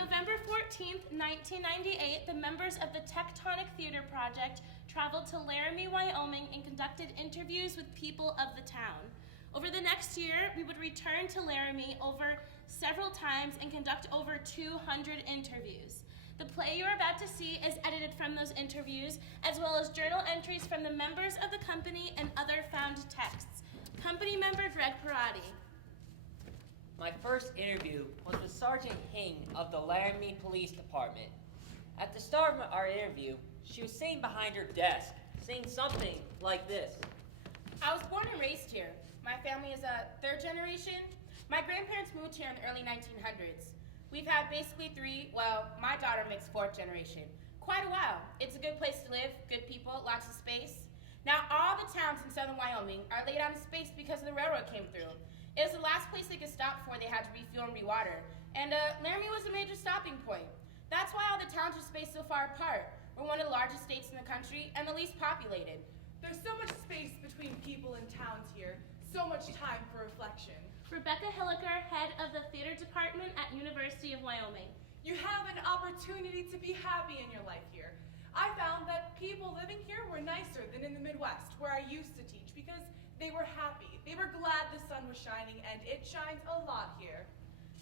November 14th, 1998, the members of the Tectonic Theater Project traveled to Laramie, Wyoming, and conducted interviews with people of the town. Over the next year, we would return to Laramie over several times and conduct over 200 interviews. The play you're about to see is edited from those interviews, as well as journal entries from the members of the company and other found texts. Company member Greg Parati. My first interview was with Sergeant Hing of the Laramie Police Department. At the start of our interview, she was sitting behind her desk, saying something like this. I was born and raised here. My family is a third generation. My grandparents moved here in the early 1900s. We've had basically my daughter makes fourth generation. Quite a while. It's a good place to live, good people, lots of space. Now all the towns in southern Wyoming are laid out in space because the railroad came through. It was the last place they could stop before they had to refuel and rewater. And Laramie was a major stopping point. That's why all the towns are spaced so far apart. We're one of the largest states in the country and the least populated. There's so much space between people and towns here. So much time for reflection. Rebecca Hilliker, head of the theater department at University of Wyoming. You have an opportunity to be happy in your life here. I found that people living here were nicer than in the Midwest, where I used to teach, because they were happy. They were glad the sun was shining, and it shines a lot here.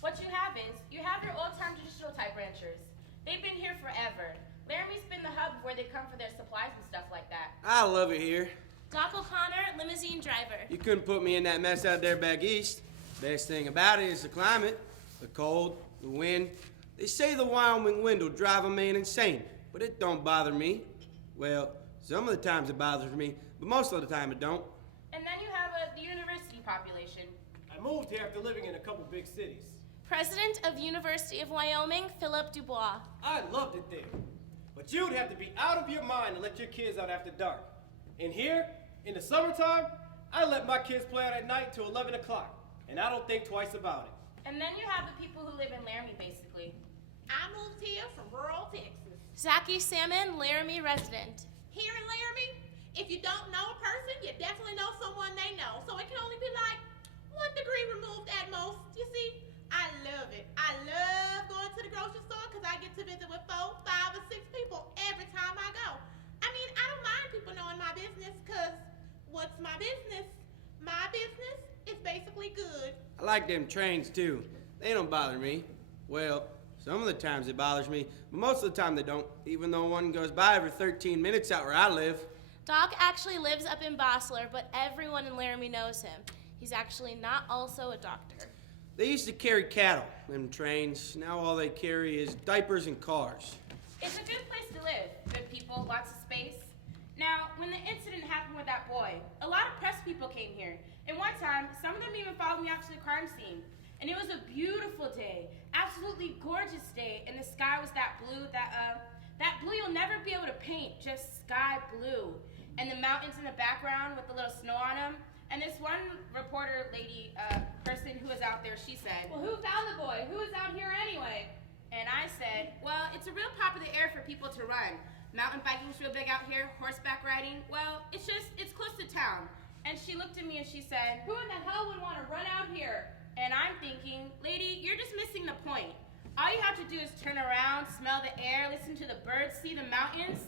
What you have is, you have your old-time traditional type ranchers. They've been here forever. Laramie's been the hub where they come for their supplies and stuff like that. I love it here. Doc O'Connor, limousine driver. You couldn't put me in that mess out there back east. Best thing about it is the climate, the cold, the wind. They say the Wyoming wind will drive a man insane, but it don't bother me. Well, some of the times it bothers me, but most of the time it don't. And then you have the university population. I moved here after living in a couple big cities. President of University of Wyoming, Philip Dubois. I loved it there. But you'd have to be out of your mind to let your kids out after dark. In here, in the summertime, I let my kids play out at night till 11 o'clock, and I don't think twice about it. And then you have the people who live in Laramie, basically. I moved here from rural Texas. Zachy Salmon, Laramie resident. Here in Laramie, if you don't know a person, you definitely know someone they know. So it can only be like 1 degree removed at most. You see, I love it. I love going to the grocery store because I get to visit with 4, 5, or 6 people every time I go. I mean, I don't mind people knowing my business because what's my business? My business is basically good. I like them trains too. They don't bother me. Well, some of the times it bothers me, but most of the time they don't, even though one goes by every 13 minutes out where I live. Doc actually lives up in Bossler, but everyone in Laramie knows him. He's actually not also a doctor. They used to carry cattle, them trains. Now all they carry is diapers and cars. It's a good place to live. Good people, lots of space. Now, when the incident happened with that boy, a lot of press people came here. And one time, some of them even followed me out to the crime scene. And it was a beautiful day, absolutely gorgeous day, and the sky was that blue, that blue you'll never be able to paint, just sky blue. And the mountains in the background with the little snow on them. And this one reporter lady, person who was out there, she said, "Well, who found the boy? Who is out here anyway?" And I said, well, it's a real popular area for people to run. Mountain biking's real big out here, horseback riding, well, it's close to town. And she looked at me and she said, "Who in the hell would want to run out here?" And I'm thinking, lady, you're just missing the point. All you have to do is turn around, smell the air, listen to the birds, see the mountains,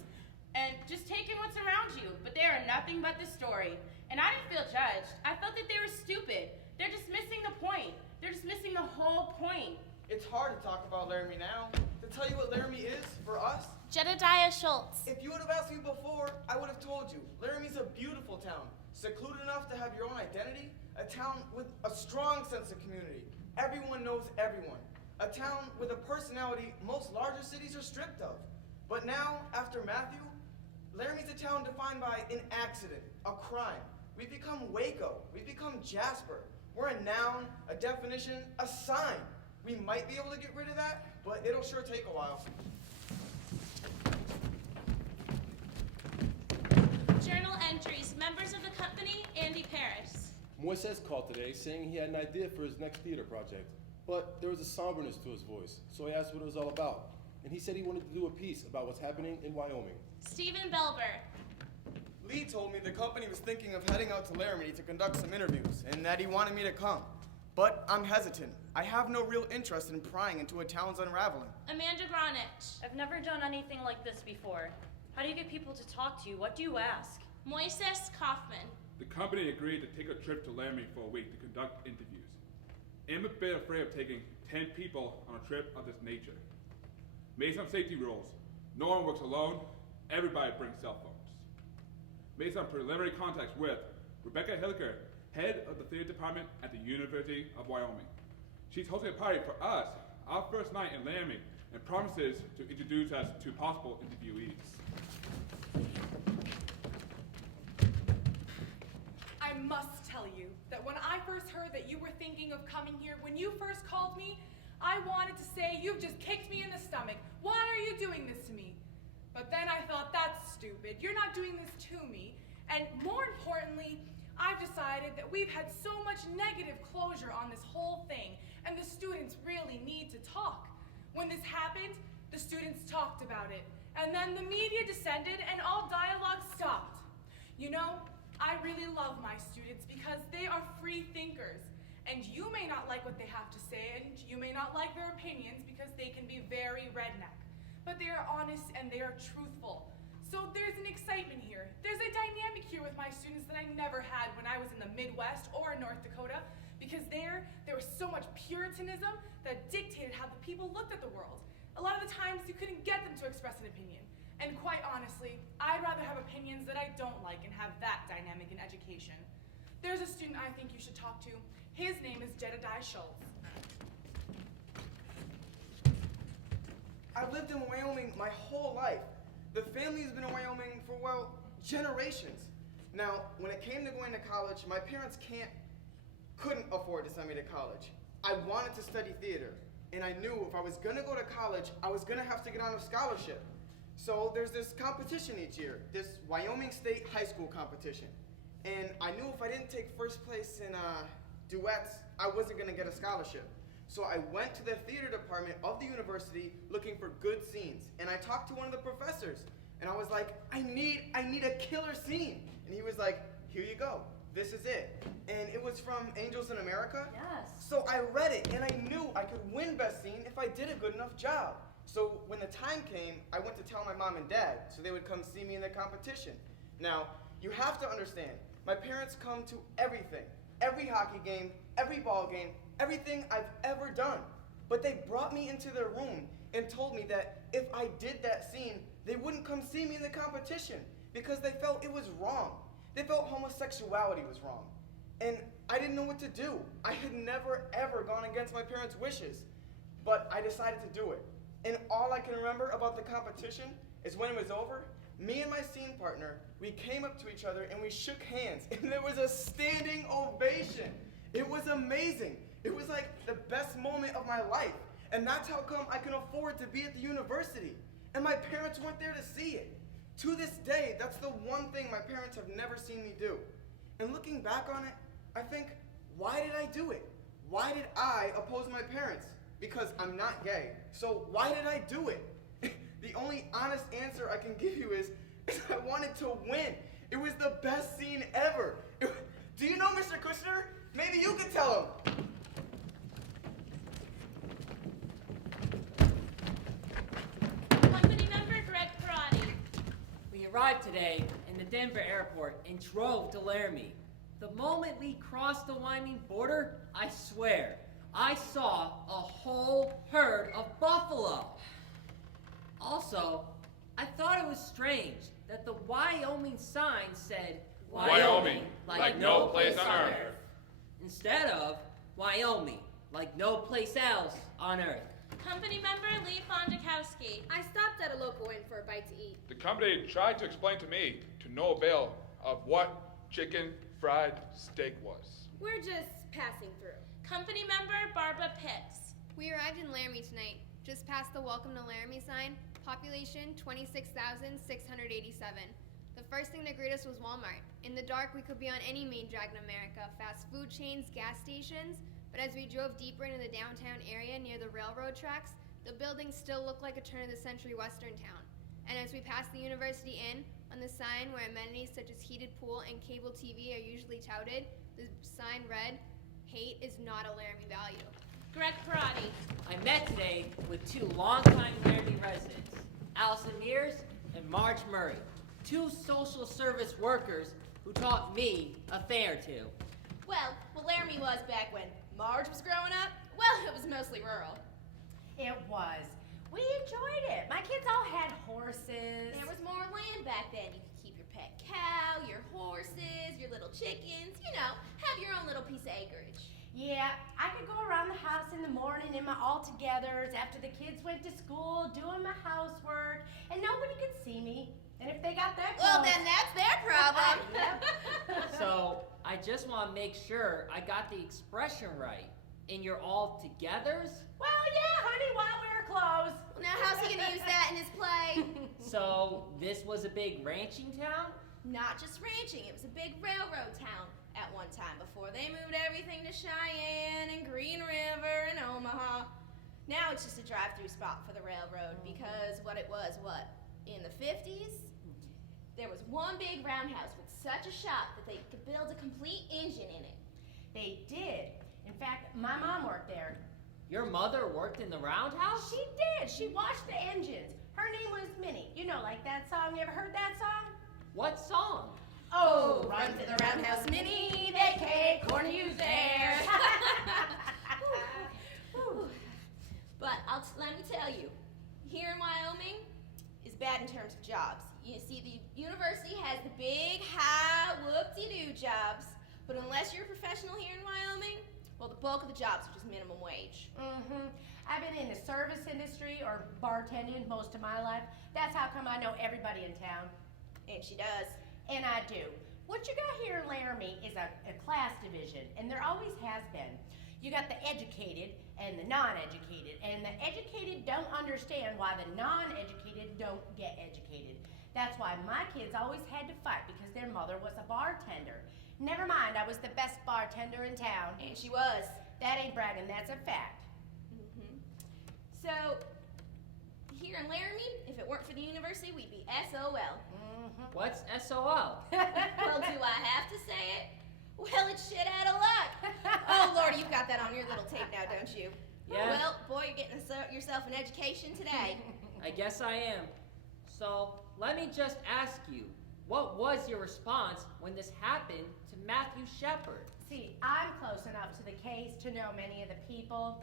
and just take in what's around you. But they are nothing but the story. And I didn't feel judged. I felt that they were stupid. They're just missing the point. They're just missing the whole point. It's hard to talk about Laramie now. To tell you what Laramie is for us. Jedediah Schultz. If you would have asked me before, I would have told you. Laramie's a beautiful town, secluded enough to have your own identity, a town with a strong sense of community. Everyone knows everyone. A town with a personality most larger cities are stripped of. But now, after Matthew, Laramie's a town defined by an accident, a crime. We become Waco, we become Jasper. We're a noun, a definition, a sign. We might be able to get rid of that, but it'll sure take a while. Journal entries. Members of the company, Andy Paris. Moises called today saying he had an idea for his next theater project, but there was a somberness to his voice, so I asked what it was all about. And he said he wanted to do a piece about what's happening in Wyoming. Stephen Belber. Lee told me the company was thinking of heading out to Laramie to conduct some interviews, and that he wanted me to come. but I'm hesitant. I have no real interest in prying into a town's unraveling. Amanda Gronich. I've never done anything like this before. How do you get people to talk to you? What do you ask? Moises Kaufman. The company agreed to take a trip to Laramie for a week to conduct interviews. I'm a bit afraid of taking 10 people on a trip of this nature. Made some safety rules. No one works alone. Everybody brings cell phones. Made some preliminary contacts with Rebecca Hilliker, head of the theater department at the University of Wyoming. She's hosting a party for us, our first night in Laramie, and promises to introduce us to possible interviewees. I must tell you that when I first heard that you were thinking of coming here, when you first called me, I wanted to say, you've just kicked me in the stomach. Why are you doing this to me? But then I thought, that's stupid. You're not doing this to me. And more importantly, I've decided that we've had so much negative closure on this whole thing, and the students really need to talk. When this happened, the students talked about it, and then the media descended and all dialogue stopped. You know, I really love my students because they are free thinkers, and you may not like what they have to say, and you may not like their opinions because they can be very redneck, but they are honest and they are truthful. So there's an excitement here. There's a dynamic here with my students that I never had when I was in the Midwest or in North Dakota, because there was so much Puritanism that dictated how the people looked at the world. A lot of the times you couldn't get them to express an opinion. And quite honestly, I'd rather have opinions that I don't like and have that dynamic in education. There's a student I think you should talk to. His name is Jedediah Schultz. I've lived in Wyoming my whole life. The family's been in Wyoming for, well, generations. Now, when it came to going to college, my parents couldn't afford to send me to college. I wanted to study theater, and I knew if I was gonna go to college, I was gonna have to get on a scholarship. So there's this competition each year, this Wyoming State High School competition. And I knew if I didn't take first place in duets, I wasn't gonna get a scholarship. So I went to the theater department of the university looking for good scenes. And I talked to one of the professors, and I was like, I need a killer scene. And he was like, here you go, this is it. And it was from Angels in America. Yes. So I read it, and I knew I could win best scene if I did a good enough job. So when the time came, I went to tell my mom and dad so they would come see me in the competition. Now, you have to understand, my parents come to everything. Every hockey game, every ball game, everything I've ever done. But they brought me into their room and told me that if I did that scene, they wouldn't come see me in the competition because they felt it was wrong. They felt homosexuality was wrong. And I didn't know what to do. I had never, ever gone against my parents' wishes. But I decided to do it. And all I can remember about the competition is when it was over, me and my scene partner, we came up to each other and we shook hands, and there was a standing ovation. It was amazing. It was like the best moment of my life. And that's how come I can afford to be at the university. And my parents weren't there to see it. To this day, that's the one thing my parents have never seen me do. And looking back on it, I think, why did I do it? Why did I oppose my parents? Because I'm not gay. So why did I do it? The only honest answer I can give you is I wanted to win. It was the best scene ever. Do you know Mr. Kushner? Maybe you can tell him. Company member Greg Karate. We arrived today in the Denver airport and drove to Laramie. The moment we crossed the Wyoming border, I swear, I saw a whole herd of buffalo. Also, I thought it was strange that the Wyoming sign said Wyoming, like no place on earth. Instead of Wyoming, like no place else on earth. Company member Lee Fondakowski. I stopped at a local inn for a bite to eat. The company tried to explain to me to no avail of what chicken fried steak was. We're just passing through. Company member Barbara Pitts. We arrived in Laramie tonight, just past the Welcome to Laramie sign. Population 26,687. The first thing that greeted us was Walmart. In the dark, we could be on any main drag in America, fast food chains, gas stations, but as we drove deeper into the downtown area near the railroad tracks, the buildings still looked like a turn-of-the-century western town. And as we passed the University Inn, on the sign where amenities such as heated pool and cable TV are usually touted, the sign read, Hate is not a Laramie value. Greg Parati. I met today with two longtime Laramie residents, Allison Mears and Marge Murray, two social service workers who taught me a thing or two. Well, Laramie was back when Marge was growing up. Well, it was mostly rural. It was. We enjoyed it. My kids all had horses. There was more land back then. You could keep your pet cow, your horses, your little chickens, have your own little piece of acreage. Yeah, I could go around the house in the morning in my all-togethers after the kids went to school, doing my housework, and nobody could see me. And if they got that close... Well, then that's their problem. So, I just want to make sure I got the expression right. In your all-togethers? Well, yeah, honey, while we were closed. Well, now how's he gonna use that in his play? So, this was a big ranching town? Not just ranching, it was a big railroad town at one time before they moved everything to Cheyenne and Green River and Omaha. Now it's just a drive-through spot for the railroad because what it was, in the 50s, there was one big roundhouse with such a shop that they could build a complete engine in it. They did. In fact, my mom worked there. Your mother worked in the roundhouse? She did. She washed the engines. Her name was Minnie. You know, like that song. You ever heard that song? What song? Oh, run to the roundhouse, Minnie. They can't corner you there. But let me tell you, here in Wyoming is bad in terms of jobs. You see, the university has the big, high, whoop-de-doo jobs, but unless you're a professional here in Wyoming, well, the bulk of the jobs are just minimum wage. I've been in the service industry or bartending most of my life. That's how come I know everybody in town. And she does. And I do. What you got here in Laramie is a class division, and there always has been. You got the educated and the non-educated, and the educated don't understand why the non-educated don't get educated. That's why my kids always had to fight because their mother was a bartender. Never mind, I was the best bartender in town. And she was. That ain't bragging, that's a fact. So, here in Laramie, if it weren't for the university, we'd be SOL. What's SOL? Well, do I have to say it? Well, it's shit out of luck. Oh, Lord, you've got that on your little tape now, don't you? Yeah. Well, boy, you're getting yourself an education today. I guess I am. So, let me just ask you, what was your response when this happened to Matthew Shepard? See, I'm close enough to the case to know many of the people,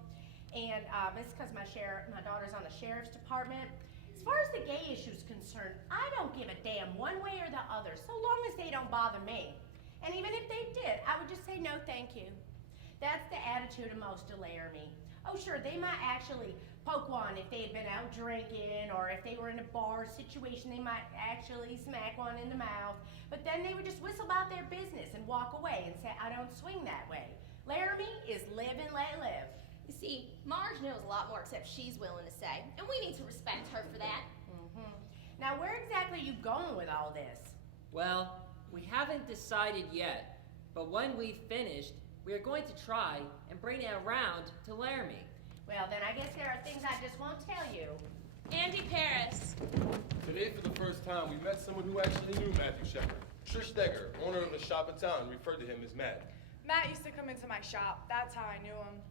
and it's because my daughter's on the sheriff's department. As far as the gay issue is concerned, I don't give a damn one way or the other, so long as they don't bother me. And even if they did, I would just say no thank you. That's the attitude of most of Laramie. Oh sure, they might actually poke one if they had been out drinking, or if they were in a bar situation, they might actually smack one in the mouth. But then they would just whistle about their business and walk away and say, I don't swing that way. Laramie is live and let live. You see, Marge knows a lot more except she's willing to say, and we need to respect her for that. Now, where exactly are you going with all this? Well, we haven't decided yet, but when we've finished, we are going to try and bring it around to Laramie. Well, then I guess there are things I just won't tell you. Andy Paris. Today, for the first time, we met someone who actually knew Matthew Shepard. Trish Degger, owner of the shop in town, referred to him as Matt. Matt used to come into my shop. That's how I knew him.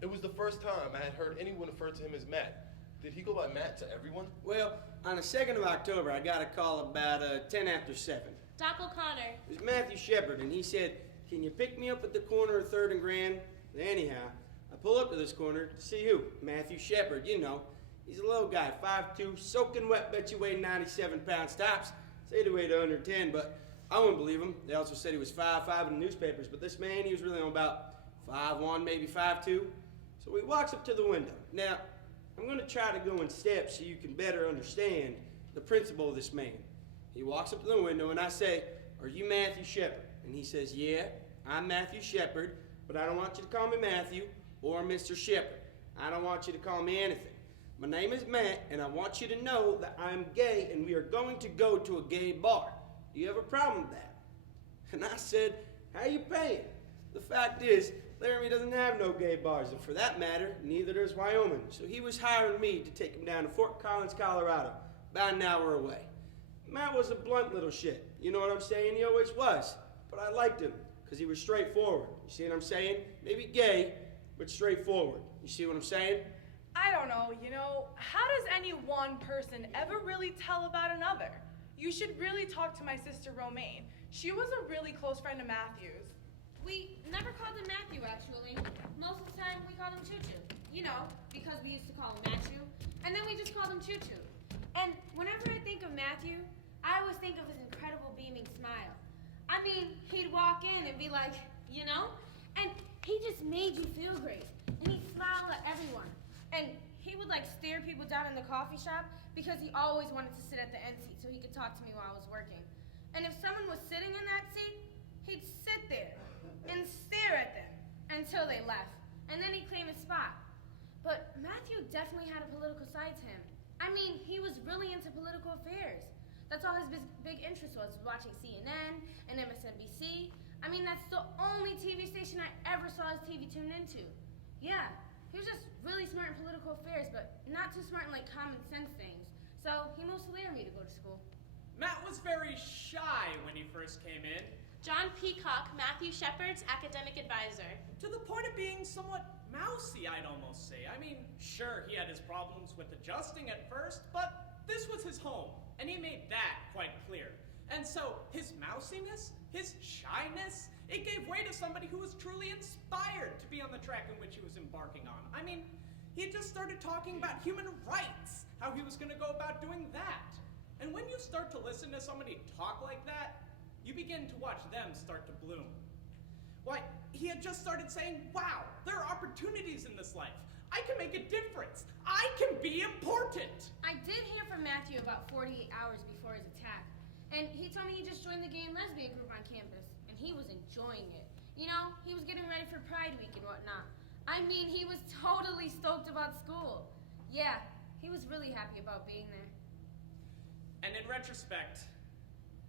It was the first time I had heard anyone refer to him as Matt. Did he go by Matt to everyone? Well, on the 2nd of October, I got a call about 10 after 7. Doc O'Connor. It was Matthew Shepard, and he said, can you pick me up at the corner of 3rd and Grand? Anyhow, I pull up to this corner to see who? Matthew Shepard, you know. He's a little guy, 5'2", soaking wet, bet you weigh 97 pounds tops. Say he weighed 110, but I wouldn't believe him. They also said he was 5'5" in the newspapers, but this man, he was really on about 5'1", maybe 5'2". So he walks up to the window. Now, I'm going to try to go in steps so you can better understand the principle of this man. He walks up to the window, and I say, are you Matthew Shepard? And he says, yeah, I'm Matthew Shepard, but I don't want you to call me Matthew or Mr. Shepard. I don't want you to call me anything. My name is Matt, and I want you to know that I'm gay, and we are going to go to a gay bar. Do you have a problem with that? And I said, how you paying? The fact is, Laramie doesn't have no gay bars, and for that matter, neither does Wyoming. So he was hiring me to take him down to Fort Collins, Colorado, about an hour away. Matt was a blunt little shit. You know what I'm saying? He always was. But I liked him. because he was straightforward. You see what I'm saying? Maybe gay, but straightforward. You see what I'm saying? I don't know, how does any one person ever really tell about another? You should really talk to my sister Romaine. She was a really close friend of Matthew's. We never called him Matthew, actually. Most of the time, we called him Choo-Choo. Because we used to call him Matthew, and then we just called him Choo-Choo. And whenever I think of Matthew, I always think of his incredible beaming smile. I mean, he'd walk in and be like, and he just made you feel great. And he'd smile at everyone. And he would stare people down in the coffee shop because he always wanted to sit at the end seat so he could talk to me while I was working. And if someone was sitting in that seat, he'd sit there and stare at them until they left. And then he'd claim his spot. But Matthew definitely had a political side to him. I mean, he was really into political affairs. That's all his big interest was watching CNN and MSNBC. I mean, that's the only TV station I ever saw his TV tuned into. Yeah, he was just really smart in political affairs, but not too smart in common sense things. So he moved to Laramie to go to school. Matt was very shy when he first came in. John Peacock, Matthew Shepard's academic advisor. To the point of being somewhat mousy, I'd almost say. I mean, sure, he had his problems with adjusting at first, but this was his home, and he made that quite clear. And so his mousiness, his shyness, it gave way to somebody who was truly inspired to be on the track in which he was embarking on. I mean, he just started talking about human rights, how he was going to go about doing that. And when you start to listen to somebody talk like that, you begin to watch them start to bloom. Why, he had just started saying, wow, there are opportunities in this life. I can make a difference. I can be important. I did hear from Matthew about 48 hours before his attack. And he told me he just joined the gay and lesbian group on campus. And he was enjoying it. He was getting ready for Pride Week and whatnot. I mean, he was totally stoked about school. Yeah, he was really happy about being there. And in retrospect,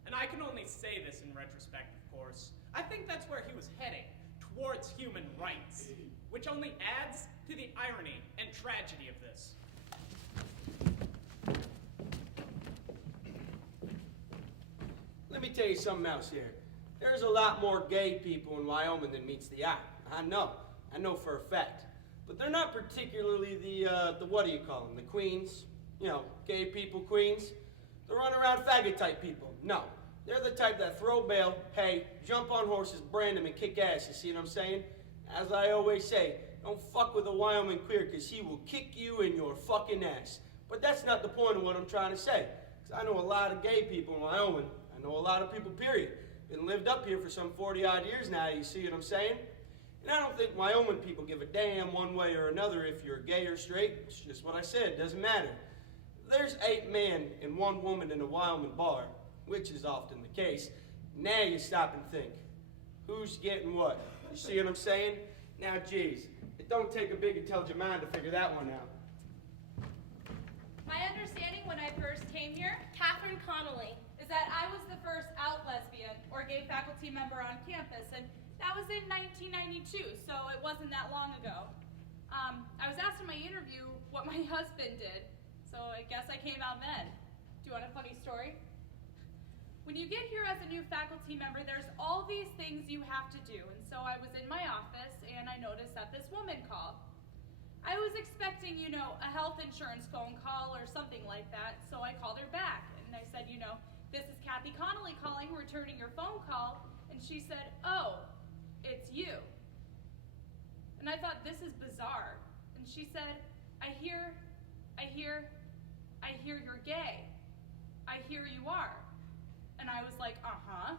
and I can only say this in retrospect, of course, I think that's where he was heading, towards human rights, which only adds to the irony and tragedy of this. Let me tell you something else here. There's a lot more gay people in Wyoming than meets the eye. I know for a fact. But they're not particularly the what do you call them, the queens? Gay people, queens. The run-around faggot-type people. No. They're the type that throw bail, hay, jump on horses, brand them, and kick ass. You see what I'm saying? As I always say, don't fuck with a Wyoming queer, because he will kick you in your fucking ass. But that's not the point of what I'm trying to say. Because I know a lot of gay people in Wyoming. I know a lot of people, period. Been lived up here for some 40-odd years now, you see what I'm saying? And I don't think Wyoming people give a damn one way or another if you're gay or straight. It's just what I said, doesn't matter. There's 8 men and 1 woman in a Wyoming bar, which is often the case. Now you stop and think, who's getting what? You see what I'm saying? Now, geez, it don't take a big intelligent mind to figure that one out. My understanding when I first came here Catherine Connolly. is that I was the first out lesbian or gay faculty member on campus, and that was in 1992, so it wasn't that long ago. I was asked in my interview what my husband did, so I guess I came out then. Do you want a funny story? When you get here as a new faculty member, there's all these things you have to do, and so I was in my office, and I noticed that this woman called. I was expecting, a health insurance phone call or something like that, so I called her back, and I said, this is Kathy Connolly calling, returning your phone call, and she said, oh, it's you. And I thought, this is bizarre. And she said, I hear you're gay. I hear you are. And I was like, uh-huh.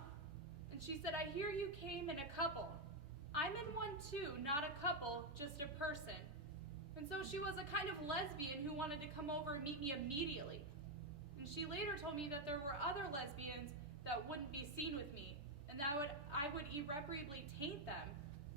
And she said, I hear you came in a couple. I'm in one too, not a couple, just a person. And so she was a kind of lesbian who wanted to come over and meet me immediately. And she later told me that there were other lesbians that wouldn't be seen with me, and that I would irreparably taint them,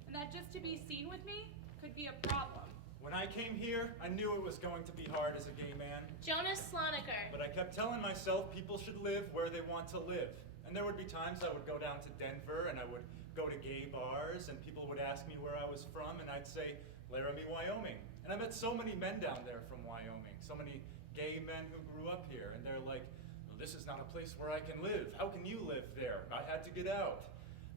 and that just to be seen with me could be a problem. When I came here, I knew it was going to be hard as a gay man. Jonas Sloniker. But I kept telling myself people should live where they want to live. And there would be times I would go down to Denver and I would go to gay bars and people would ask me where I was from and I'd say, Laramie, Wyoming. And I met so many men down there from Wyoming, so many gay men who grew up here. And they're like, well, this is not a place where I can live. How can you live there? I had to get out.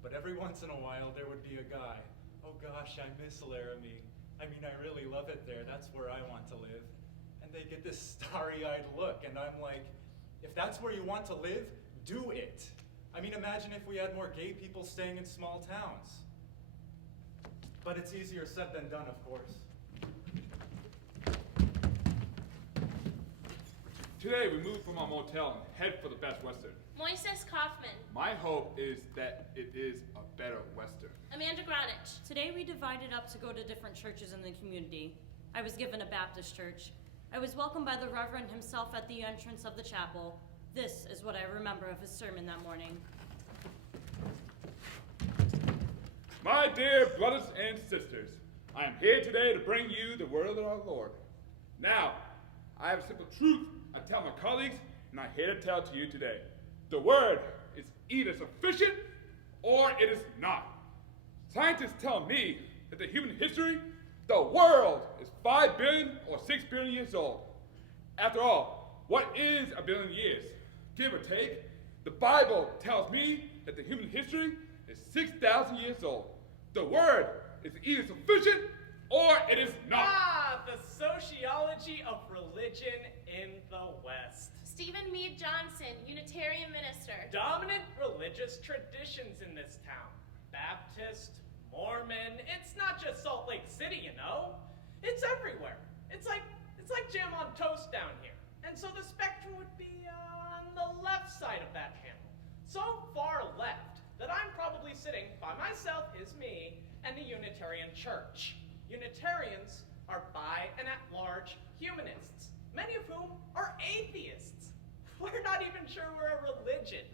But every once in a while, there would be a guy. Oh gosh, I miss Laramie. I mean, I really love it there. That's where I want to live. And they get this starry-eyed look, and I'm like, if that's where you want to live, do it. I mean, imagine if we had more gay people staying in small towns. But it's easier said than done, of course. Today we move from our motel and head for the Best Western. Moises Kaufman. My hope is that it is a better Western. Amanda Granich. Today we divided up to go to different churches in the community. I was given a Baptist church. I was welcomed by the Reverend himself at the entrance of the chapel. This is what I remember of his sermon that morning. My dear brothers and sisters, I am here today to bring you the word of our Lord. Now, I have a simple truth I tell my colleagues, and I'm here to tell to you today. The word is either sufficient or it is not. Scientists tell me that the human history, the world, is 5 billion or 6 billion years old. After all, what is a billion years? Give or take, the Bible tells me that the human history is 6,000 years old. The word is either sufficient or it is not. Ah, the sociology of religion in the West. Stephen Meade Johnson, Unitarian minister. Dominant religious traditions in this town. Baptist, Mormon, it's not just Salt Lake City, you know. It's everywhere. It's like jam on toast down here. And so the spectrum would be on the left side of that handle. So far left that I'm probably sitting by myself is me and the Unitarian Church. Unitarians are by and at large humanists, many of whom are atheists. We're not even sure we're a religion.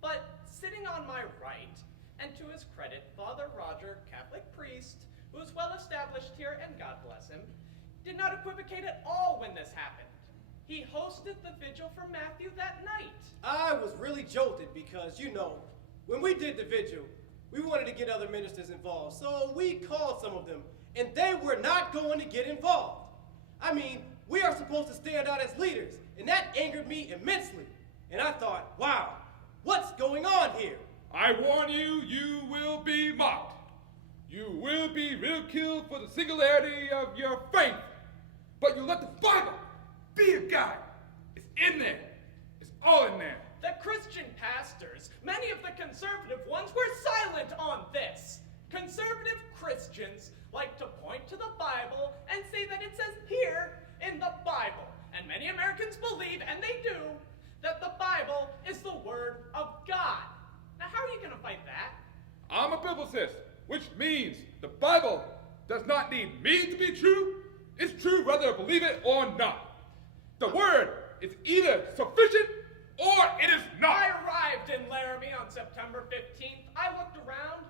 But sitting on my right, and to his credit, Father Roger, Catholic priest, who is well established here, and God bless him, did not equivocate at all when this happened. He hosted the vigil for Matthew that night. I was really jolted because, you know, when we did the vigil, we wanted to get other ministers involved, so we called some of them, and they were not going to get involved. I mean, we are supposed to stand out as leaders, and that angered me immensely. And I thought, wow, what's going on here? I warn you, you will be mocked. You will be ridiculed for the singularity of your faith. But you let the Bible be a guide. It's in there. It's all in there. The Christian pastors, many of the conservative ones, were silent on this. Conservative Christians like to point to the Bible and say that it says here in the Bible. And many Americans believe, and they do, that the Bible is the Word of God. Now, how are you going to fight that? I'm a biblicist, which means the Bible does not need me to be true. It's true whether I believe it or not. The word is either sufficient or it is not. I arrived in Laramie on September 15th. I looked around,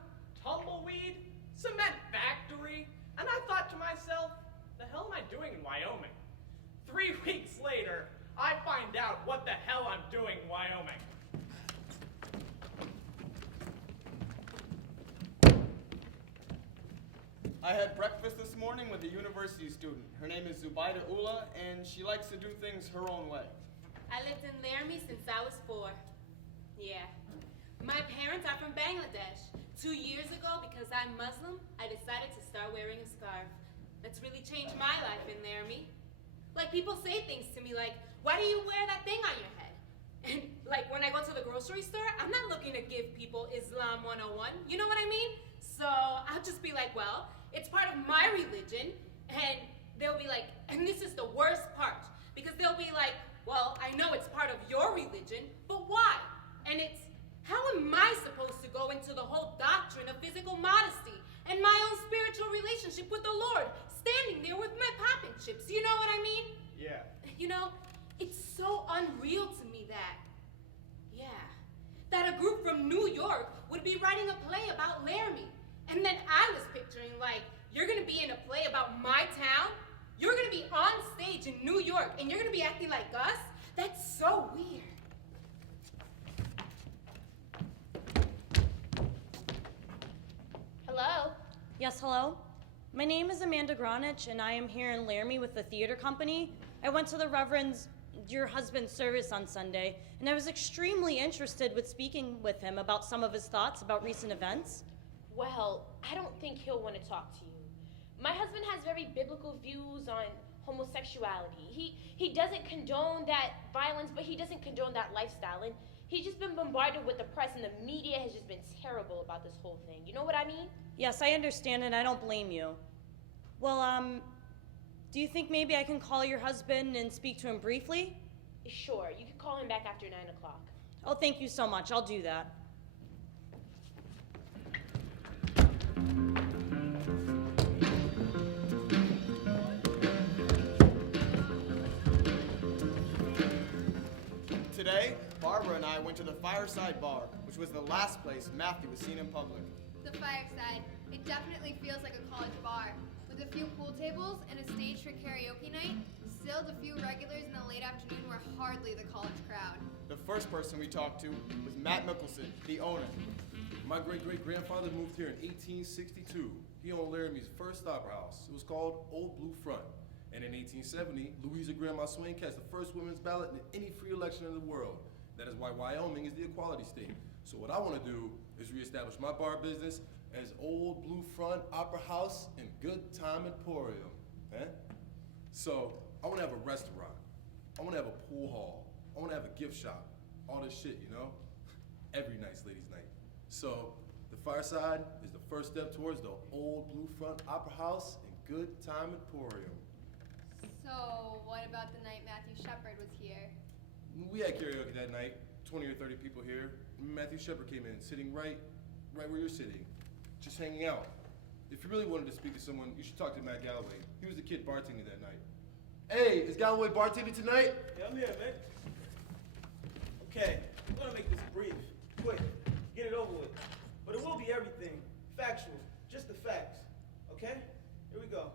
tumbleweed, cement factory, and I thought to myself, the hell am I doing in Wyoming? 3 weeks later, I find out what the hell I'm doing in Wyoming. I had breakfast this morning with a university student. Her name is Zubaida Ullah, and she likes to do things her own way. I lived in Laramie since I was 4. Yeah. My parents are from Bangladesh. 2 years ago, because I'm Muslim, I decided to start wearing a scarf. That's really changed my life in Laramie. Like, people say things to me like, why do you wear that thing on your head? And, like, when I go to the grocery store, I'm not looking to give people Islam 101. You know what I mean? So I'll just be like, well, it's part of my religion. And they'll be like, and this is the worst part. Because they'll be like, well, I know it's part of your religion, but why? And it's, how am I supposed to go into the whole doctrine of physical modesty and my own spiritual relationship with the Lord, standing there with my poppin' chips? You know what I mean? Yeah. You know, it's so unreal to me that a group from New York would be writing a play about Laramie. And then I was picturing, like, you're gonna be in a play about my town? You're gonna be on stage in New York and you're gonna be acting like us? That's so weird. Hello? Yes, hello? My name is Amanda Granich, and I am here in Laramie with the theater company. I went to the Reverend's your husband's service on Sunday, and I was extremely interested with speaking with him about some of his thoughts about recent events. Well, I don't think he'll want to talk to you. My husband has very biblical views on homosexuality. He doesn't condone that violence, but he doesn't condone that lifestyle. And he's just been bombarded with the press, and the media has just been terrible about this whole thing. You know what I mean? Yes, I understand, and I don't blame you. Well, do you think maybe I can call your husband and speak to him briefly? Sure, you can call him back after 9 o'clock. Oh, thank you so much. I'll do that. Today, Barbara and I went to the Fireside Bar, which was the last place Matthew was seen in public. The Fireside. It definitely feels like a college bar. With a few pool tables and a stage for karaoke night, still the few regulars in the late afternoon were hardly the college crowd. The first person we talked to was Matt Mickelson, the owner. My great-great-grandfather moved here in 1862. He owned Laramie's first opera house. It was called Old Blue Front. And in 1870, Louisa Grandma Swain cast the first women's ballot in any free election in the world. That is why Wyoming is the equality state. So what I want to do is reestablish my bar business as Old Blue Front Opera House and Good Time Emporium. So I want to have a restaurant. I want to have a pool hall. I want to have a gift shop. All this shit, you know? Every night's ladies' night. So the Fireside is the first step towards the Old Blue Front Opera House and Good Time Emporium. So, what about the night Matthew Shepard was here? We had karaoke that night, 20 or 30 people here. Matthew Shepard came in, sitting right where you're sitting, just hanging out. If you really wanted to speak to someone, you should talk to Matt Galloway. He was the kid bartending that night. Hey, is Galloway bartending tonight? Yeah, I'm here, man. Okay, I'm gonna make this brief, quick, get it over with. But it will be everything, factual, just the facts, okay? Here we go.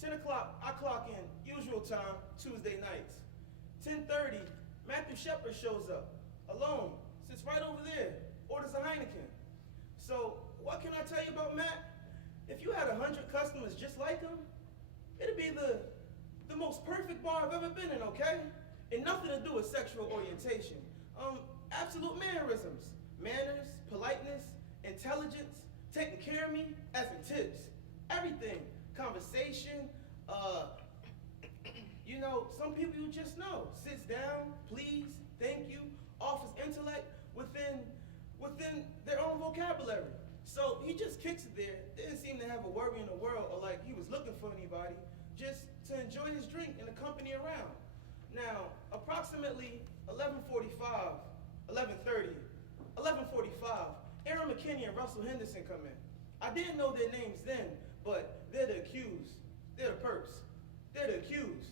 10 o'clock, I clock in, usual time, Tuesday nights. 10:30, Matthew Shepard shows up, alone, sits right over there, orders a Heineken. So, what can I tell you about Matt? If you had 100 customers just like him, it'd be the most perfect bar I've ever been in, okay? And nothing to do with sexual orientation. Absolute mannerisms, manners, politeness, intelligence, taking care of me, as in tips, everything. Conversation, you know, some people you just know, sits down, please, thank you, offers intellect within their own vocabulary. So he just kicks it there, didn't seem to have a worry in the world or like he was looking for anybody, just to enjoy his drink and the company around. Now, approximately 11:45, 11:45, Aaron McKinney and Russell Henderson come in. I didn't know their names then, but they're the accused. They're the perps. They're the accused.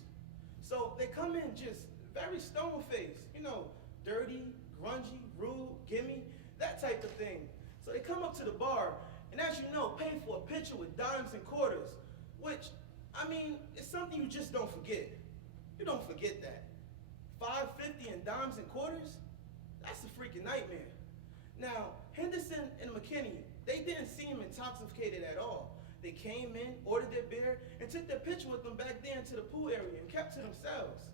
So they come in just very stone-faced, you know, dirty, grungy, rude, gimme, that type of thing. So they come up to the bar, and as you know, pay for a pitcher with dimes and quarters, which, I mean, it's something you just don't forget. You don't forget that. $5.50 in dimes and quarters? That's a freaking nightmare. Now, Henderson and McKinney, they didn't seem intoxicated at all. They came in, ordered their beer, and took their picture with them back there into the pool area and kept to themselves.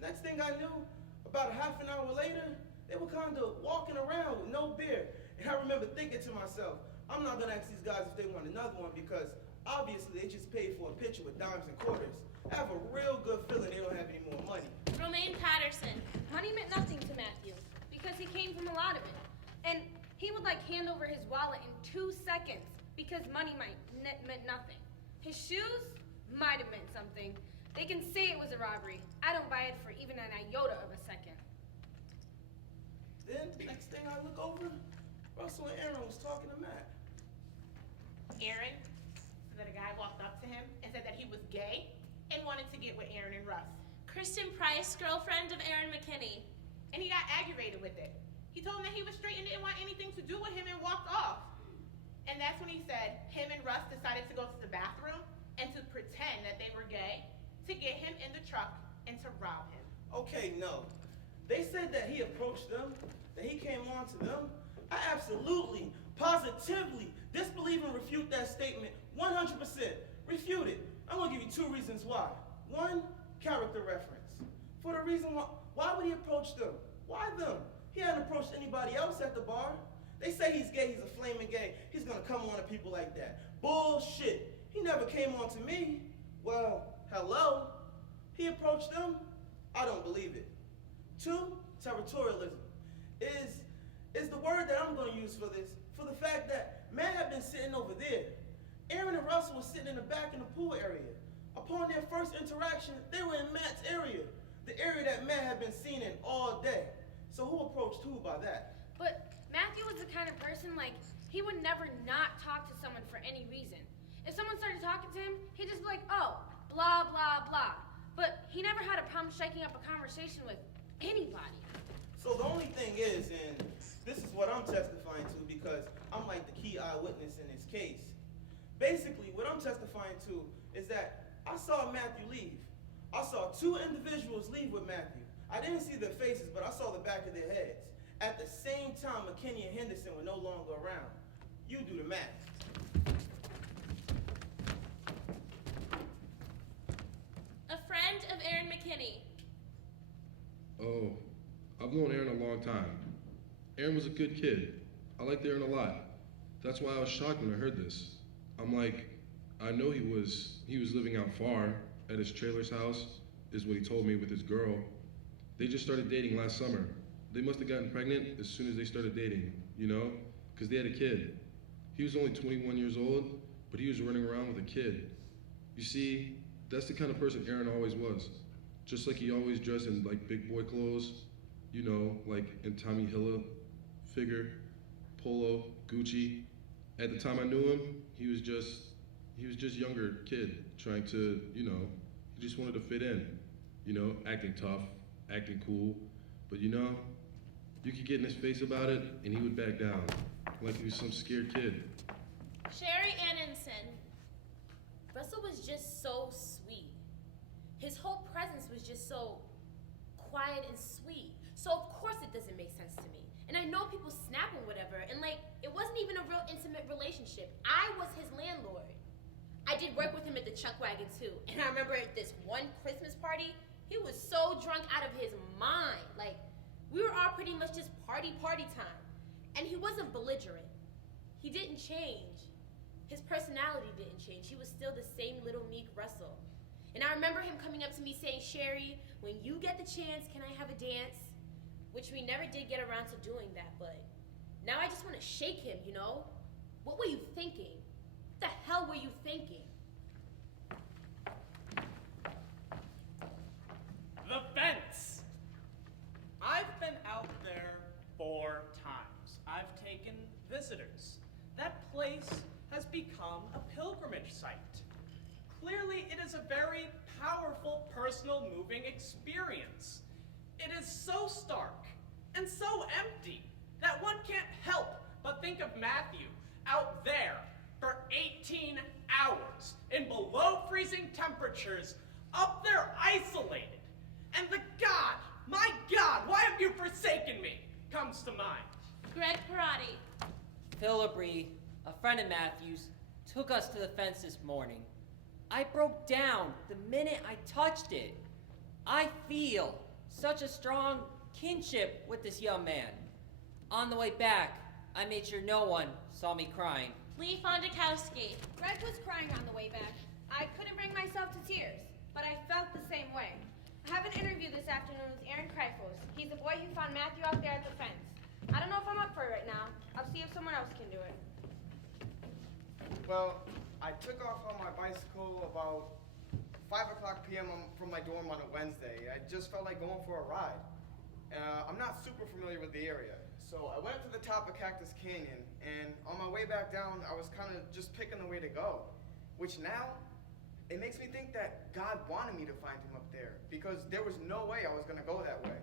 Next thing I knew, about a half an hour later, they were kind of walking around with no beer. And I remember thinking to myself, I'm not gonna ask these guys if they want another one because obviously they just paid for a pitcher with dimes and quarters. I have a real good feeling they don't have any more money. Romaine Patterson. Money meant nothing to Matthew because he came from a lot of it. And he would like hand over his wallet in 2 seconds because money meant nothing. His shoes might have meant something. They can say it was a robbery. I don't buy it for even an iota of a second. Then, next thing I look over, Russell and Aaron was talking to Matt. Aaron said a guy walked up to him and said that he was gay and wanted to get with Aaron and Russ. Kristen Price, girlfriend of Aaron McKinney. And he got aggravated with it. He told him that he was straight and didn't want anything to do with him and walked off. And that's when he said him and Russ decided to go to the bathroom and to pretend that they were gay to get him in the truck and to rob him. Okay, no. They said that he approached them, that he came on to them. I absolutely, positively disbelieve and refute that statement 100%. Refute it. I'm gonna give you 2 reasons why. 1, character reference. For the reason why would he approach them? Why them? He hadn't approached anybody else at the bar. They say he's gay, he's a flaming gay. He's gonna come on to people like that. Bullshit. He never came on to me. Well, hello. He approached them. I don't believe it. 2, territorialism is the word that I'm gonna use for this, for the fact that Matt had been sitting over there. Aaron and Russell were sitting in the back in the pool area. Upon their first interaction, they were in Matt's area, the area that Matt had been seen in all day. So who approached who by that? But Matthew was the kind of person, like, he would never not talk to someone for any reason. If someone started talking to him, he'd just be like, oh, blah, blah, blah. But he never had a problem striking up a conversation with anybody. So the only thing is, and this is what I'm testifying to because I'm like the key eyewitness in this case. Basically, what I'm testifying to is that I saw Matthew leave. I saw 2 individuals leave with Matthew. I didn't see their faces, but I saw the back of their heads. At the same time, McKinney and Henderson were no longer around. You do the math. A friend of Aaron McKinney. Oh, I've known Aaron a long time. Aaron was a good kid. I liked Aaron a lot. That's why I was shocked when I heard this. I'm like, I know he was living out far at his trailer's house, is what he told me with his girl. They just started dating last summer. They must have gotten pregnant as soon as they started dating, you know? Because they had a kid. He was only 21 years old, but he was running around with a kid. You see, that's the kind of person Aaron always was. Just like he always dressed in like big boy clothes, you know, like in Tommy Hilfiger, Polo, Gucci. At the time I knew him, he was just younger kid trying to, you know, he just wanted to fit in, you know, acting tough, acting cool. But you know, you could get in his face about it and he would back down, like he was some scared kid. Sherry Annenson. Russell was just so sweet. His whole presence was just so quiet and sweet. So of course it doesn't make sense to me. And I know people snap or whatever, and like, it wasn't even a real intimate relationship. I was his landlord. I did work with him at the Chuck Wagon too. And I remember at this one Christmas party, he was so drunk out of his mind. Like, we were all pretty much just party time. And he wasn't belligerent. He didn't change. His personality didn't change. He was still the same little meek Russell. And I remember him coming up to me saying, Sherry, when you get the chance, can I have a dance? Which we never did get around to doing that, but now I just want to shake him, you know? What were you thinking? What the hell were you thinking? The fence. I've been out there 4 times. I've taken visitors. That place has become a pilgrimage site. Clearly, it is a very powerful, personal, moving experience. It is so stark and so empty that one can't help but think of Matthew out there for 18 hours in below freezing temperatures, up there isolated. And the God, my God, why have you forsaken me, comes to mind. Greg Parati. Phil Labrie, a friend of Matthew's, took us to the fence this morning. I broke down the minute I touched it. I feel such a strong kinship with this young man. On the way back, I made sure no one saw me crying. Lee Fondakowski. Greg was crying on the way back. I couldn't bring myself to tears, but I felt the same way. I have an interview this afternoon with Aaron Kreifels. He's the boy who found Matthew out there at the fence. I don't know if I'm up for it right now. I'll see if someone else can do it. Well, I took off on my bicycle about 5 o'clock p.m. from my dorm on a Wednesday. I just felt like going for a ride. I'm not super familiar with the area, so I went up to the top of Cactus Canyon, and on my way back down, I was kind of just picking the way to go, which now, it makes me think that God wanted me to find him up there, because there was no way I was gonna go that way.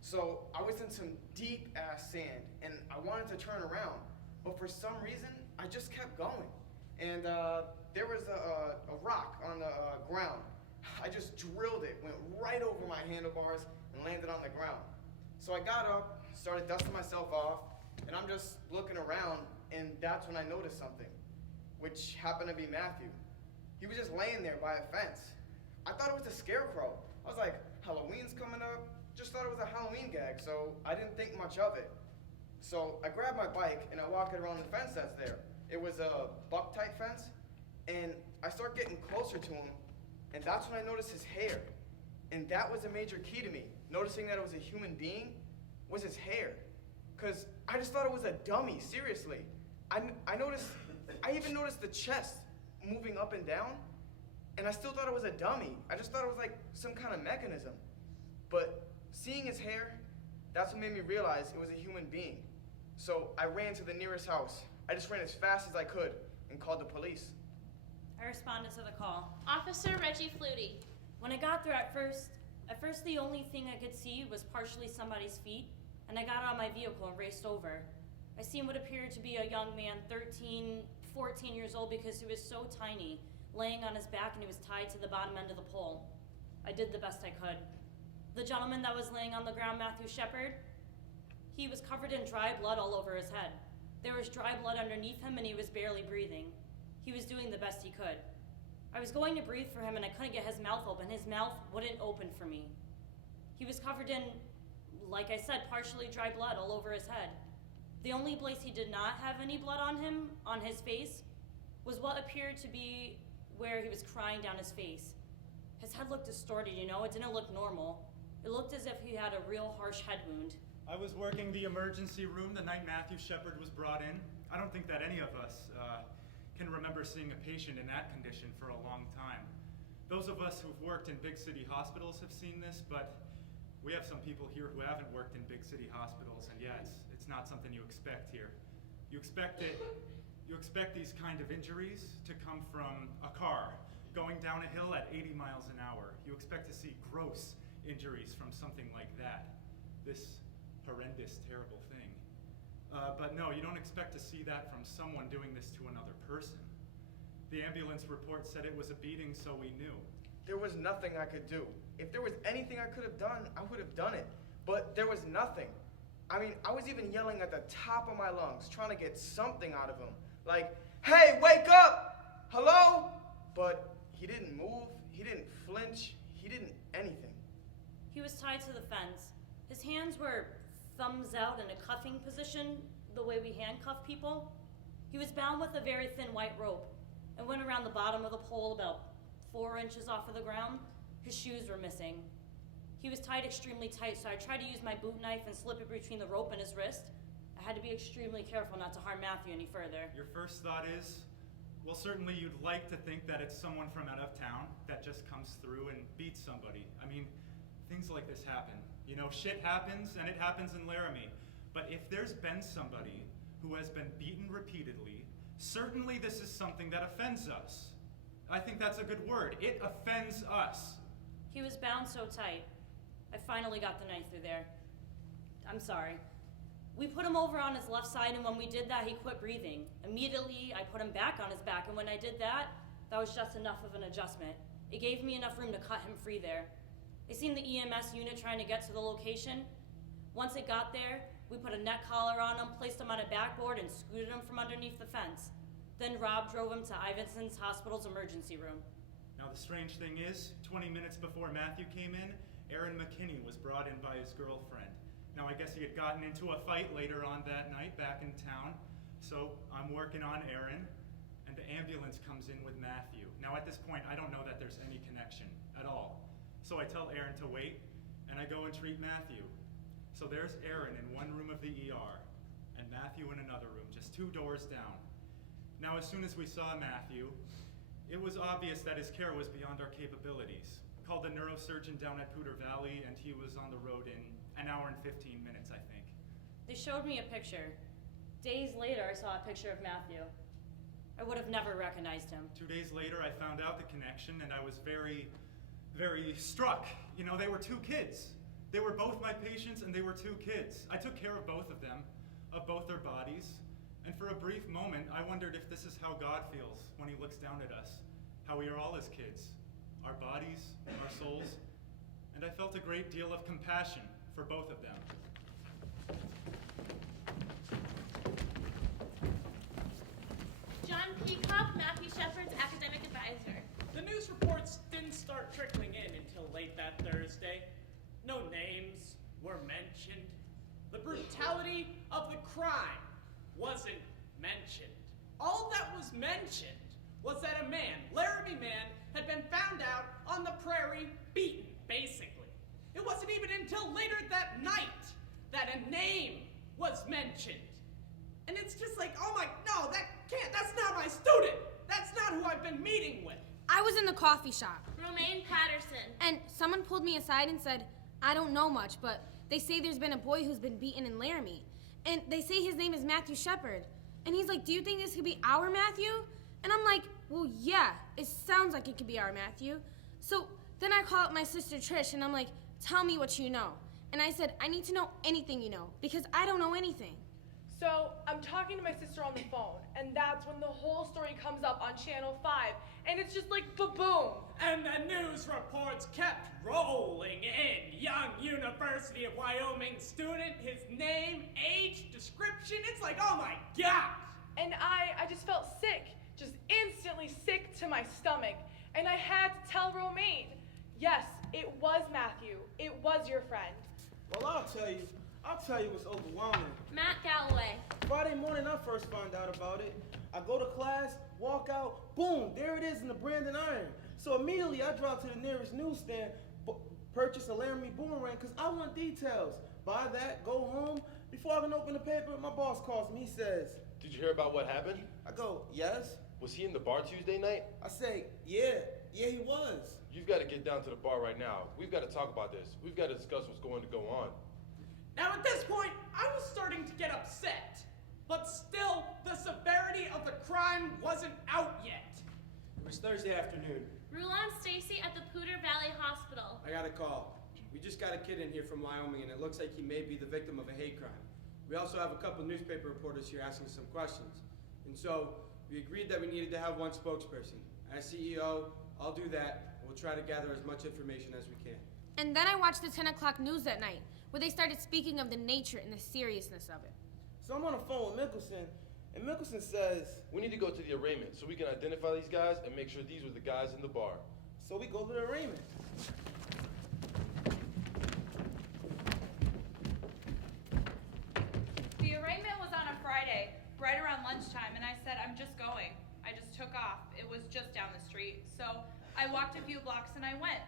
So I was in some deep ass sand, and I wanted to turn around, but for some reason, I just kept going. And there was a rock on the ground. I just drilled it, went right over my handlebars, and landed on the ground. So I got up, started dusting myself off, and I'm just looking around, and that's when I noticed something, which happened to be Matthew. He was just laying there by a fence. I thought it was a scarecrow. I was like, Halloween's coming up, just thought it was a Halloween gag, so I didn't think much of it. So I grabbed my bike and I walked it around the fence that's there. It was a buck-type fence, and I start getting closer to him, and that's when I noticed his hair. And that was a major key to me. Noticing that it was a human being was his hair. Because I just thought it was a dummy, seriously. I even noticed the chest moving up and down, and I still thought it was a dummy. I just thought it was like some kind of mechanism. But seeing his hair, that's what made me realize it was a human being. So I ran to the nearest house. I just ran as fast as I could and called the police. I responded to the call. Officer Reggie Flutie. When I got there at first the only thing I could see was partially somebody's feet, and I got out of my vehicle and raced over. I seen what appeared to be a young man, 13, 14 years old, because he was so tiny, laying on his back and he was tied to the bottom end of the pole. I did the best I could. The gentleman that was laying on the ground, Matthew Shepard, he was covered in dry blood all over his head. There was dry blood underneath him and he was barely breathing. He was doing the best he could. I was going to breathe for him and I couldn't get his mouth open. His mouth wouldn't open for me. He was covered in, like I said, partially dry blood all over his head. The only place he did not have any blood on him, on his face, was what appeared to be where he was crying down his face. His head looked distorted, you know, it didn't look normal. It looked as if he had a real harsh head wound. I was working the emergency room the night Matthew Shepard was brought in. I don't think that any of us can remember seeing a patient in that condition for a long time. Those of us who've worked in big city hospitals have seen this, but we have some people here who haven't worked in big city hospitals, and yeah, it's not something you expect here. You expect these kind of injuries to come from a car going down a hill at 80 miles an hour. You expect to see gross injuries from something like that. This horrendous, terrible thing. But no, you don't expect to see that from someone doing this to another person. The ambulance report said it was a beating, so we knew. There was nothing I could do. If there was anything I could have done, I would have done it. But there was nothing. I mean, I was even yelling at the top of my lungs, trying to get something out of him. Like, hey, wake up! Hello? But he didn't move, he didn't flinch, he didn't anything. He was tied to the fence. His hands were thumbs out in a cuffing position, the way we handcuff people. He was bound with a very thin white rope and went around the bottom of the pole about 4 inches off of the ground. His shoes were missing. He was tied extremely tight, so I tried to use my boot knife and slip it between the rope and his wrist. I had to be extremely careful not to harm Matthew any further. Your first thought is, well, certainly you'd like to think that it's someone from out of town that just comes through and beats somebody. I mean, things like this happen. You know, shit happens, and it happens in Laramie. But if there's been somebody who has been beaten repeatedly, certainly this is something that offends us. I think that's a good word. It offends us. He was bound so tight. I finally got the knife through there. I'm sorry. We put him over on his left side, and when we did that, he quit breathing. Immediately, I put him back on his back, and when I did that, that was just enough of an adjustment. It gave me enough room to cut him free there. I seen the EMS unit trying to get to the location. Once it got there, we put a neck collar on him, placed him on a backboard, and scooted him from underneath the fence. Then Rob drove him to Ivinson's hospital's emergency room. Now the strange thing is, 20 minutes before Matthew came in, Aaron McKinney was brought in by his girlfriend. Now I guess he had gotten into a fight later on that night back in town, so I'm working on Aaron, and the ambulance comes in with Matthew. Now at this point, I don't know that there's any connection at all. So I tell Aaron to wait, and I go and treat Matthew. So there's Aaron in one room of the ER, and Matthew in another room, just 2 doors down. Now as soon as we saw Matthew, it was obvious that his care was beyond our capabilities. Called a neurosurgeon down at Poudre Valley, and he was on the road in an hour and 15 minutes, I think. They showed me a picture. Days later, I saw a picture of Matthew. I would have never recognized him. 2 days later, I found out the connection, and I was very, very struck. You know, they were 2 kids. They were both my patients, and they were 2 kids. I took care of both of them, of both their bodies, and for a brief moment, I wondered if this is how God feels when he looks down at us, how we are all his kids, our bodies, our souls, and I felt a great deal of compassion for both of them. John Peacock, Matthew Shepard's academic advisor. The news reports didn't start trickling in until late that Thursday. No names, were mentioned. The brutality of the crime wasn't mentioned. All that was mentioned was that a man, Laramie man, had been found out on the prairie, beaten, basically. It wasn't even until later that night that a name was mentioned. And it's just like, oh my, no, that's not my student. That's not who I've been meeting with. I was in the coffee shop. Romaine Patterson. And someone pulled me aside and said, I don't know much, but they say there's been a boy who's been beaten in Laramie. And they say his name is Matthew Shepard. And he's like, do you think this could be our Matthew? And I'm like, well, yeah, it sounds like it could be our Matthew. So then I call up my sister Trish and I'm like, tell me what you know. And I said, I need to know anything you know, because I don't know anything. So I'm talking to my sister on the phone, and that's when the whole story comes up on Channel 5, and it's just like ba-boom. And the news reports kept rolling in. Young University of Wyoming student, his name, age, description, it's like, oh my gosh. And I just felt sick, just instantly sick to my stomach. And I had to tell Romaine, yes, it was Matthew. It was your friend. Well, I'll tell you what's overwhelming. Matt Galloway. Friday morning, I first found out about it. I go to class, walk out, boom, there it is in the Brandon Iron. So immediately I drive to the nearest newsstand, purchase a Laramie boomerang, because I want details. Buy that, go home. Before I can open the paper, my boss calls me. He says, Did you hear about what happened? I go, yes. Was he in the bar Tuesday night? I say, yeah, he was. You've got to get down to the bar right now. We've got to talk about this. We've got to discuss what's going to go on. Now at this point, I was starting to get upset. But still, the severity of the crime wasn't out yet. It was Thursday afternoon. Rulon Stacy at the Poudre Valley Hospital. I got a call. We just got a kid in here from Wyoming, and it looks like he may be the victim of a hate crime. We also have a couple newspaper reporters here asking some questions. And so, we agreed that we needed to have one spokesperson. As CEO, I'll do that, and we'll try to gather as much information as we can. And then I watched the 10 o'clock news that night, where they started speaking of the nature and the seriousness of it. So I'm on the phone with Mickelson, and Mickelson says, we need to go to the arraignment so we can identify these guys and make sure these were the guys in the bar. So we go to the arraignment. The arraignment was on a Friday, right around lunchtime, and I said, I'm just going. I just took off. It was just down the street. So I walked a few blocks and I went.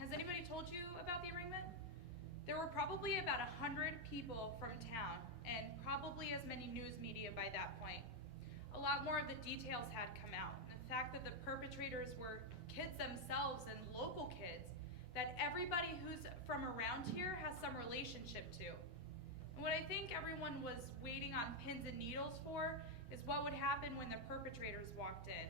Has anybody told you about the arraignment? There were probably about 100 people from town, and probably as many news media by that point. A lot more of the details had come out. The fact that the perpetrators were kids themselves and local kids that everybody who's from around here has some relationship to. And what I think everyone was waiting on pins and needles for is what would happen when the perpetrators walked in.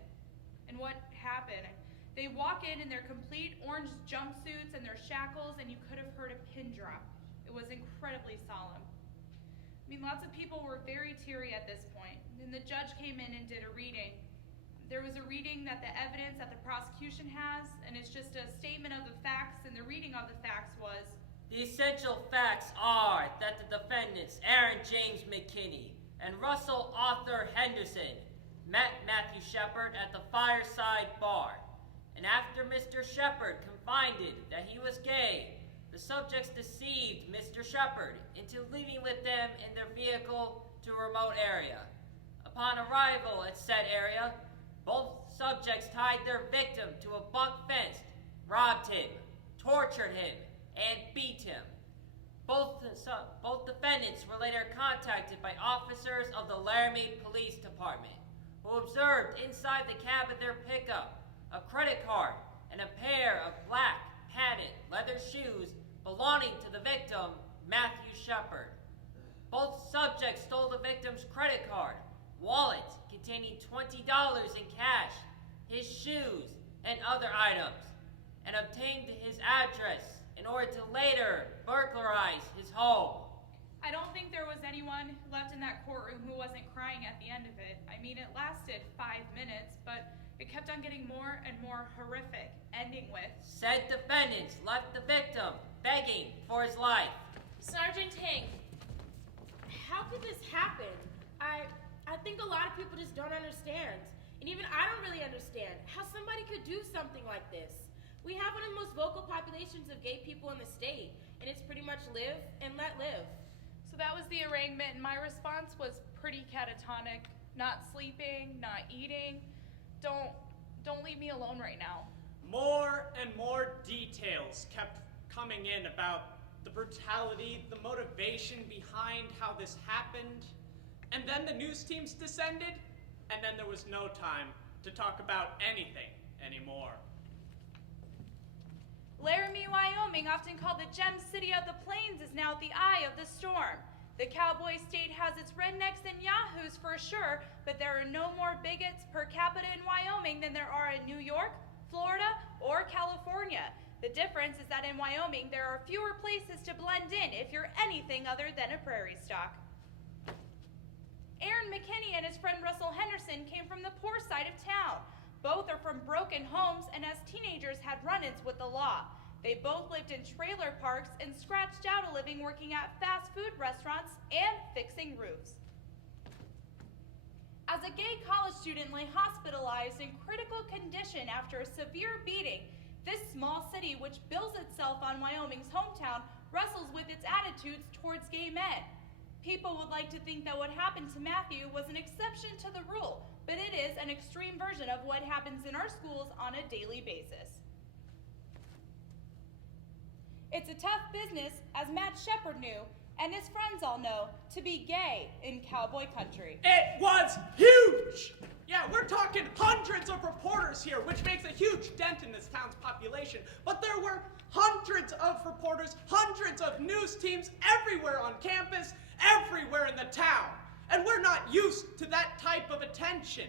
And what happened? They walk in their complete orange jumpsuits and their shackles, and you could have heard a pin drop. It was incredibly solemn. I mean, lots of people were very teary at this point. Then the judge came in and did a reading. There was a reading that the evidence that the prosecution has, and it's just a statement of the facts, and the reading of the facts was, the essential facts are that the defendants, Aaron James McKinney and Russell Arthur Henderson, met Matthew Shepard at the Fireside Bar. And after Mr. Shepard confided that he was gay, the subjects deceived Mr. Shepard into leaving with them in their vehicle to a remote area. Upon arrival at said area, both subjects tied their victim to a buck fence, robbed him, tortured him, and beat him. Both defendants were later contacted by officers of the Laramie Police Department, who observed inside the cab of their pickup a credit card and a pair of black, padded leather shoes belonging to the victim, Matthew Shepard. Both subjects stole the victim's credit card, wallet containing $20 in cash, his shoes, and other items, and obtained his address in order to later burglarize his home. I don't think there was anyone left in that courtroom who wasn't crying at the end of it. I mean, it lasted 5 minutes, but it kept on getting more and more horrific, ending with, said defendants left the victim begging for his life. Sergeant Hing. How could this happen? I think a lot of people just don't understand. And even I don't really understand how somebody could do something like this. We have one of the most vocal populations of gay people in the state, and it's pretty much live and let live. So that was the arraignment, and my response was pretty catatonic. Not sleeping, not eating. Don't leave me alone right now. More and more details kept coming in about the brutality, the motivation behind how this happened. And then the news teams descended, and then there was no time to talk about anything anymore. Laramie, Wyoming, often called the Gem City of the Plains, is now the eye of the storm. The cowboy state has its rednecks and yahoos for sure, but there are no more bigots per capita in Wyoming than there are in New York, Florida, or California. The difference is that in Wyoming, there are fewer places to blend in if you're anything other than a prairie stock. Aaron McKinney and his friend Russell Henderson came from the poor side of town. Both are from broken homes and as teenagers had run-ins with the law. They both lived in trailer parks and scratched out a living working at fast food restaurants and fixing roofs. As a gay college student lay hospitalized in critical condition after a severe beating, this small city, which bills itself on Wyoming's hometown, wrestles with its attitudes towards gay men. People would like to think that what happened to Matthew was an exception to the rule, but it is an extreme version of what happens in our schools on a daily basis. It's a tough business, as Matt Shepard knew, and his friends all know, to be gay in cowboy country. It was huge! Yeah, we're talking hundreds of reporters here, which makes a huge dent in this town's population. But there were hundreds of reporters, hundreds of news teams everywhere on campus, everywhere in the town. And we're not used to that type of attention.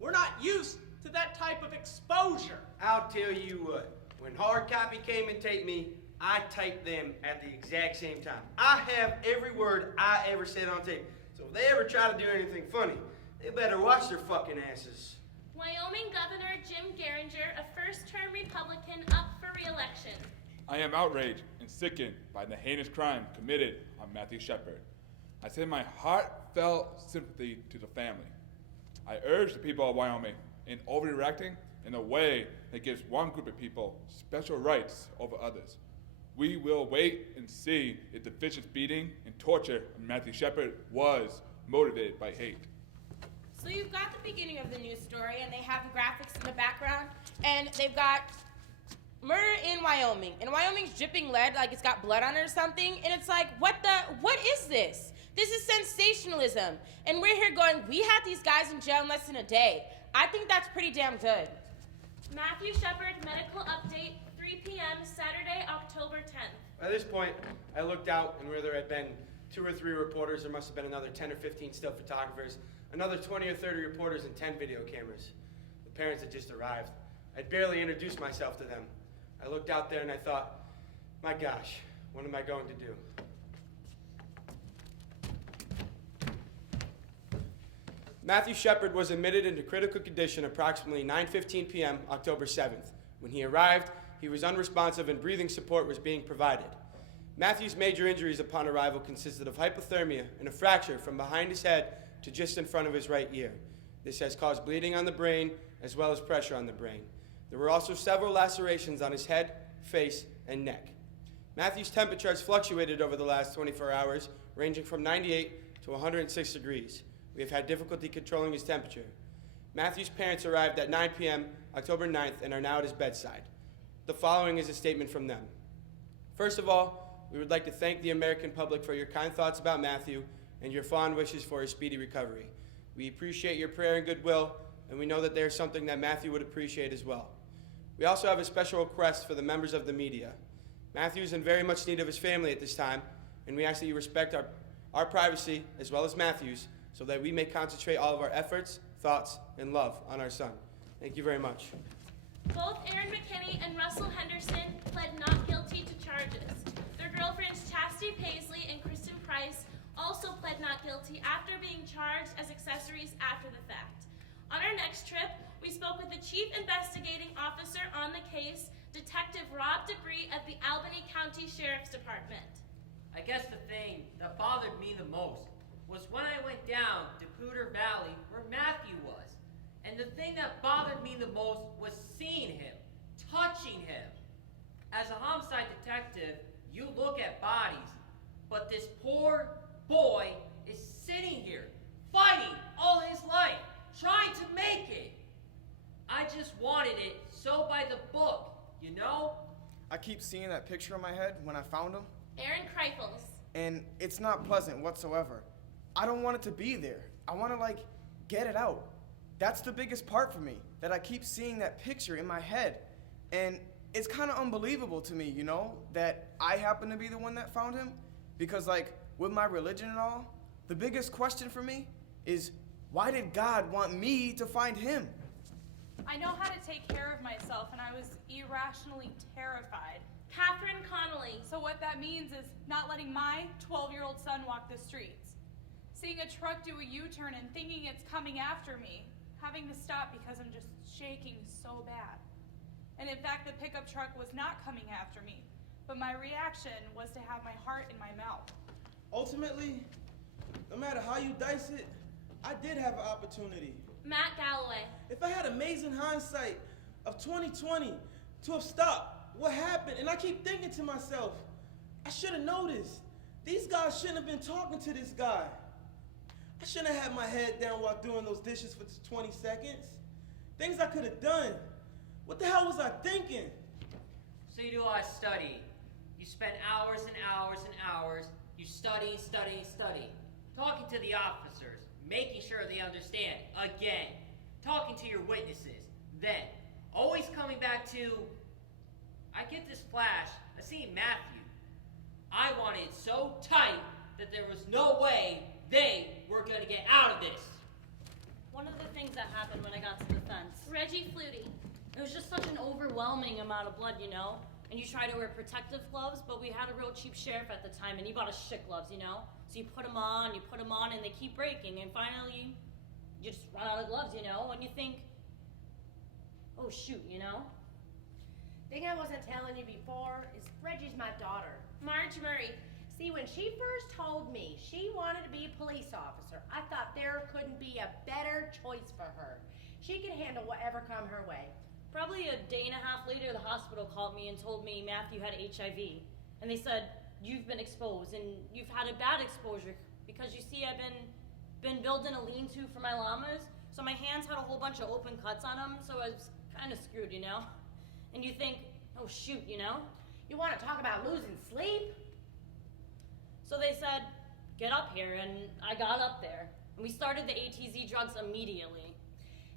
We're not used to that type of exposure. I'll tell you what, when hard copy came and taped me, I typed them at the exact same time. I have every word I ever said on tape. So if they ever try to do anything funny, they better watch their fucking asses. Wyoming Governor Jim Geringer, a first-term Republican up for re-election. I am outraged and sickened by the heinous crime committed on Matthew Shepard. I send my heartfelt sympathy to the family. I urge the people of Wyoming in overreacting in a way that gives one group of people special rights over others. We will wait and see if the vicious beating and torture of Matthew Shepard was motivated by hate. So you've got the beginning of the news story, and they have the graphics in the background, and they've got murder in Wyoming, and Wyoming's dripping lead like it's got blood on it or something, and it's like, what is this? This is sensationalism, and we're here going, we had these guys in jail in less than a day. I think that's pretty damn good. Matthew Shepard medical update, 3 p.m. Saturday, October 10th. By this point, I looked out, and where there had been 2 or 3 reporters, there must have been another 10 or 15 still photographers, another 20 or 30 reporters, and 10 video cameras. The parents had just arrived. I'd barely introduced myself to them. I looked out there and I thought, my gosh, what am I going to do? Matthew Shepard was admitted into critical condition approximately 9:15 p.m. October 7th. When he arrived, he was unresponsive and breathing support was being provided. Matthew's major injuries upon arrival consisted of hypothermia and a fracture from behind his head to just in front of his right ear. This has caused bleeding on the brain as well as pressure on the brain. There were also several lacerations on his head, face, and neck. Matthew's temperature has fluctuated over the last 24 hours, ranging from 98 to 106 degrees. We have had difficulty controlling his temperature. Matthew's parents arrived at 9 p.m. October 9th and are now at his bedside. The following is a statement from them. First of all, we would like to thank the American public for your kind thoughts about Matthew and your fond wishes for his speedy recovery. We appreciate your prayer and goodwill, and we know that there's something that Matthew would appreciate as well. We also have a special request for the members of the media. Matthew is in very much need of his family at this time, and we ask that you respect our privacy as well as Matthew's, so that we may concentrate all of our efforts, thoughts, and love on our son. Thank you very much. Both Aaron McKinney and Russell Henderson pled not guilty to charges. Their girlfriends Chastity Paisley and Kristen Price also pled not guilty after being charged as accessories after the fact. On our next trip, we spoke with the Chief Investigating Officer on the case, Detective Rob Debris of the Albany County Sheriff's Department. I guess the thing that bothered me the most was when I went down to Cooter Valley where Matthew was. And the thing that bothered me the most was seeing him, touching him. As a homicide detective, you look at bodies this poor boy is sitting here, fighting all his life, trying to make it. I just wanted it so by the book, you know? I keep seeing that picture in my head when I found him, Aaron Kreifels. and it's not pleasant whatsoever. I don't want it to be there. I want to, get it out. That's the biggest part for me, that I keep seeing that picture in my head. And it's kind of unbelievable to me, you know, that I happen to be the one that found him. Because, with my religion and all, the biggest question for me is, why did God want me to find him? I know how to take care of myself, and I was irrationally terrified. Catherine Connolly. So what that means is not letting my 12-year-old son walk the streets. Seeing a truck do a U-turn and thinking it's coming after me. Having to stop because I'm just shaking so bad. And in fact, the pickup truck was not coming after me, but my reaction was to have my heart in my mouth. Ultimately, no matter how you dice it, I did have an opportunity. Matt Galloway. If I had amazing hindsight of 2020 to have stopped what happened, and I keep thinking to myself, I should have noticed. These guys shouldn't have been talking to this guy. I shouldn't have had my head down while doing those dishes for 20 seconds. Things I could have done. What the hell was I thinking? So you do a lot of studying. You spend hours and hours and hours. You study. Talking to the officers, making sure they understand. Again, talking to your witnesses. Then, always coming back to, I get this flash, I see Matthew. I wanted it so tight that there was no way they were gonna get out of this. One of the things that happened when I got to the fence, Reggie Flutie. it was just such an overwhelming amount of blood, you know? And you try to wear protective gloves, but we had a real cheap sheriff at the time, and he bought us shit gloves, you know? So you put them on, and they keep breaking, and finally, you just run out of gloves, you know? And you think, oh shoot, you know? Thing I wasn't telling you before is Reggie's my daughter. Marge Murray. See, when she first told me she wanted to be a police officer, I thought there couldn't be a better choice for her. She could handle whatever come her way. Probably a day and a half later, the hospital called me and told me Matthew had HIV. And they said, you've been exposed, and you've had a bad exposure. Because you see, I've been building a lean-to for my llamas, so my hands had a whole bunch of open cuts on them, so I was kind of screwed, you know? And you think, oh shoot, you know? You want to talk about losing sleep? So they said, get up here, and I got up there. And we started the ATZ drugs immediately.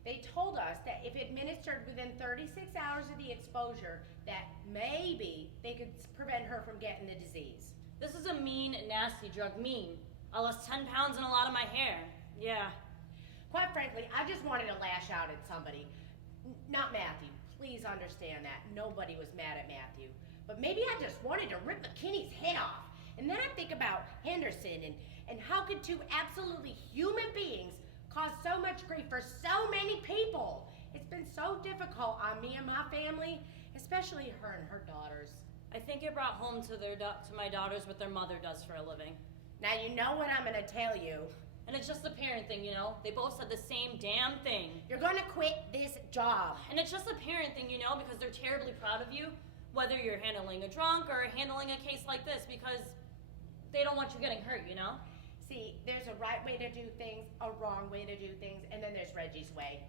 They told us that if administered within 36 hours of the exposure, that maybe they could prevent her from getting the disease. This is a mean, nasty drug. Mean. I lost 10 pounds and a lot of my hair. Yeah. Quite frankly, I just wanted to lash out at somebody. Not Matthew. Please understand that. Nobody was mad at Matthew. But maybe I just wanted to rip McKinney's head off. And then I think about Henderson and how could two absolutely human beings cause so much grief for so many people? It's been so difficult on me and my family, especially her and her daughters. I think it brought home to my daughters what their mother does for a living. Now you know what I'm gonna tell you. And it's just a parent thing, you know? They both said the same damn thing. You're gonna quit this job. And it's just a parent thing, you know, because they're terribly proud of you, whether you're handling a drunk or handling a case like this, because they don't want you getting hurt, you know? See, there's a right way to do things, a wrong way to do things, and then there's Reggie's way.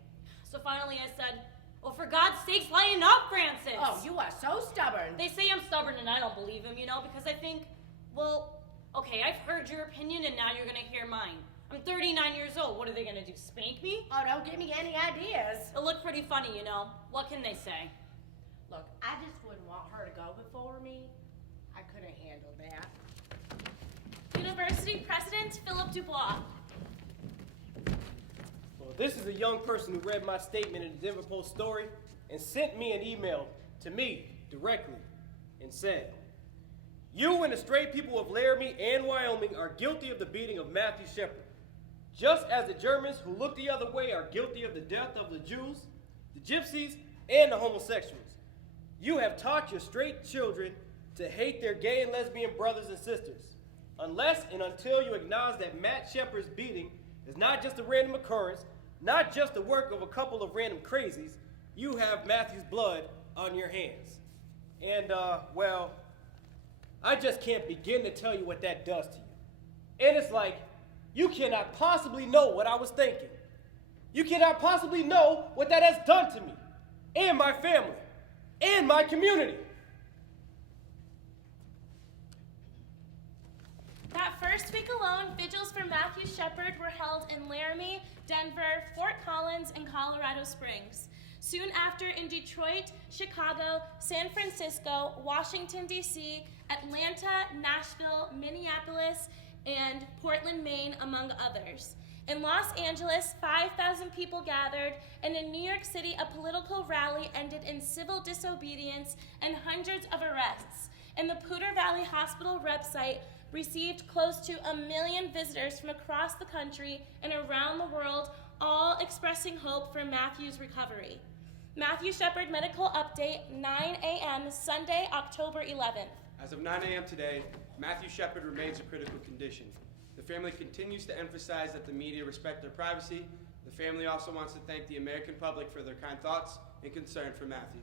So finally I said, well, for God's sakes, lighten up, Francis! Oh, you are so stubborn. They say I'm stubborn and I don't believe him, you know, because I think, well, okay, I've heard your opinion and now you're gonna hear mine. I'm 39 years old. What are they gonna do, spank me? Oh, don't give me any ideas. It looked pretty funny, you know. What can they say? Look, I just wouldn't want her to go before me. I couldn't handle that. University President Philip Dubois. Well, this is a young person who read my statement in the Denver Post story and sent me an email to me directly and said, you and the stray people of Laramie and Wyoming are guilty of the beating of Matthew Shepard, just as the Germans who look the other way are guilty of the death of the Jews, the Gypsies, and the homosexuals. You have taught your straight children to hate their gay and lesbian brothers and sisters. Unless and until you acknowledge that Matt Shepard's beating is not just a random occurrence, not just the work of a couple of random crazies, you have Matthew's blood on your hands. And, well, I just can't begin to tell you what that does to you. And it's like, you cannot possibly know what I was thinking. You cannot possibly know what that has done to me, and my family, and my community. That first week alone, vigils for Matthew Shepard were held in Laramie, Denver, Fort Collins, and Colorado Springs. Soon after in Detroit, Chicago, San Francisco, Washington, D.C., Atlanta, Nashville, Minneapolis, and Portland, Maine, among others. In Los Angeles, 5,000 people gathered, and in New York City, a political rally ended in civil disobedience and hundreds of arrests. And the Poudre Valley Hospital website received close to 1 million visitors from across the country and around the world, all expressing hope for Matthew's recovery. Matthew Shepard Medical Update, 9 a.m., Sunday, October 11th. As of 9 a.m. today, Matthew Shepard remains in critical condition. The family continues to emphasize that the media respect their privacy. The family also wants to thank the American public for their kind thoughts and concern for Matthew.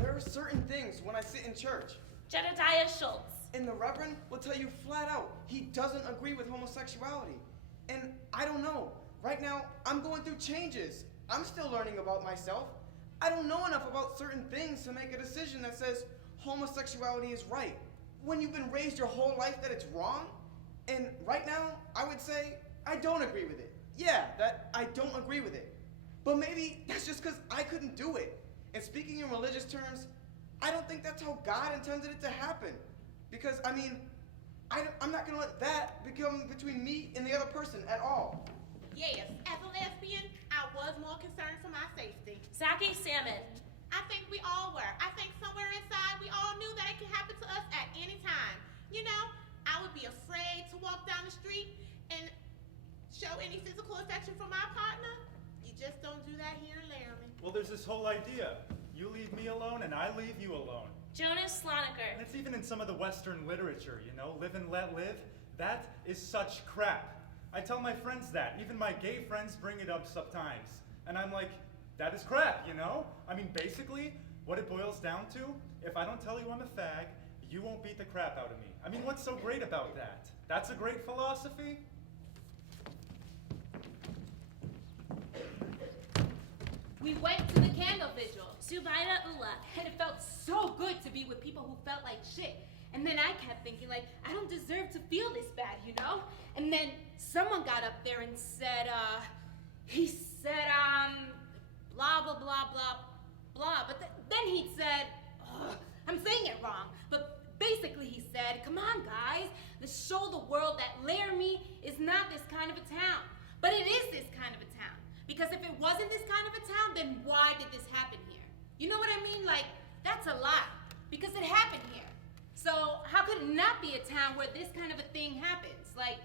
There are certain things when I sit in church. Jedediah Schultz. And the Reverend will tell you flat out he doesn't agree with homosexuality. And I don't know. Right now, I'm going through changes. I'm still learning about myself. I don't know enough about certain things to make a decision that says homosexuality is right. When you've been raised your whole life that it's wrong, and right now, I would say I don't agree with it. Yeah, that I don't agree with it. But maybe that's just because I couldn't do it. And speaking in religious terms, I don't think that's how God intended it to happen. Because, I mean, I'm not going to let that become between me and the other person at all. Yes, as a lesbian, I was more concerned for my safety. Zachy Salmon. I think we all were. I think somewhere inside we all knew that it could happen to us at any time. You know, I would be afraid to walk down the street and show any physical affection for my partner. You just don't do that here in Laramie. Well, there's this whole idea. You leave me alone and I leave you alone. Jonas Sloniker. And it's even in some of the Western literature, you know, live and let live. That is such crap. I tell my friends that. Even my gay friends bring it up sometimes. And I'm like, that is crap, you know? I mean, basically, what it boils down to, if I don't tell you I'm a fag, you won't beat the crap out of me. I mean, what's so great about that? That's a great philosophy? We went to the candle vigil. Zubaida Ula. And it felt so good to be with people who felt like shit. And then I kept thinking, like, I don't deserve to feel this bad, you know? And then someone got up there and said, blah, blah, blah, blah, blah. But then he said, I'm saying it wrong, but basically he said, come on, guys, let's show the world that Laramie is not this kind of a town. But it is this kind of a town. Because if it wasn't this kind of a town, then why did this happen here? You know what I mean? Like, that's a lie. Because it happened here. So how could it not be a town where this kind of a thing happens? Like,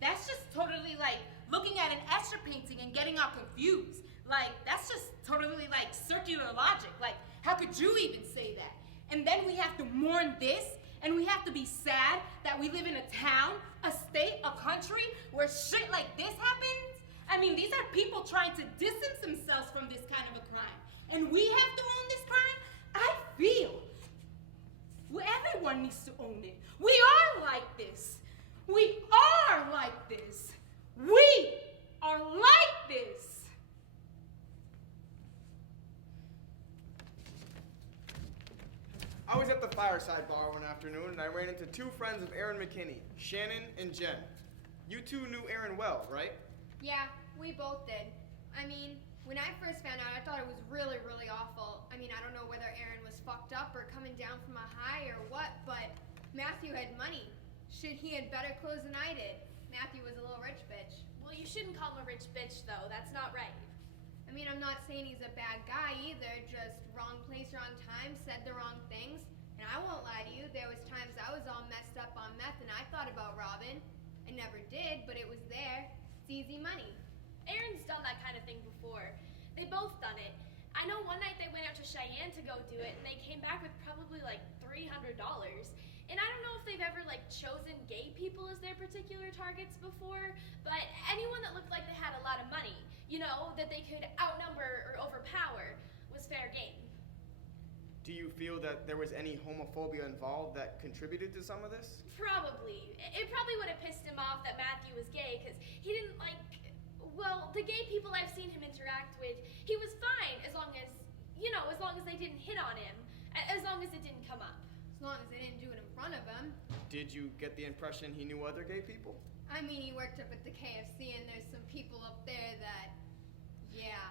that's just totally like looking at an Escher painting and getting all confused. Like, that's just totally like circular logic. Like, how could you even say that? And then we have to mourn this, and we have to be sad that we live in a town, a state, a country where shit like this happens? I mean, these are people trying to distance themselves from this kind of a crime. And we have to own this crime? I feel everyone needs to own it. We are like this. We are like this. We are like this. I was at the Fireside Bar one afternoon and I ran into two friends of Aaron McKinney, Shannon and Jen. You two knew Aaron well, right? Yeah, we both did. I mean, when I first found out, I thought it was really, really awful. I mean, I don't know whether Aaron was fucked up or coming down from a high or what, but Matthew had money. Shit, he had better clothes than I did. Matthew was a little rich bitch. Well, you shouldn't call him a rich bitch, though. That's not right. I mean, I'm not saying he's a bad guy either, just wrong place, wrong time, said the wrong things. And I won't lie to you, there was times I was all messed up on meth and I thought about robbing. I never did, but it was there. It's easy money. Aaron's done that kind of thing before. They both done it. I know one night they went out to Cheyenne to go do it, and they came back with probably like $300. And I don't know if they've ever like chosen gay people as their particular targets before, but anyone that looked like they had a lot of money, you know, that they could outnumber or overpower, was fair game. Do Do you feel that there was any homophobia involved that contributed to some of this? Probably. It probably would have pissed him off that Matthew was gay, because he didn't like, well, the gay people I've seen him interact with, he was fine as long as, as long as they didn't hit on him, as long as it didn't come up. As long as they didn't do it in front of him. Did you get the impression he knew other gay people? I mean, he worked up at the KFC, and there's some people up there that, yeah.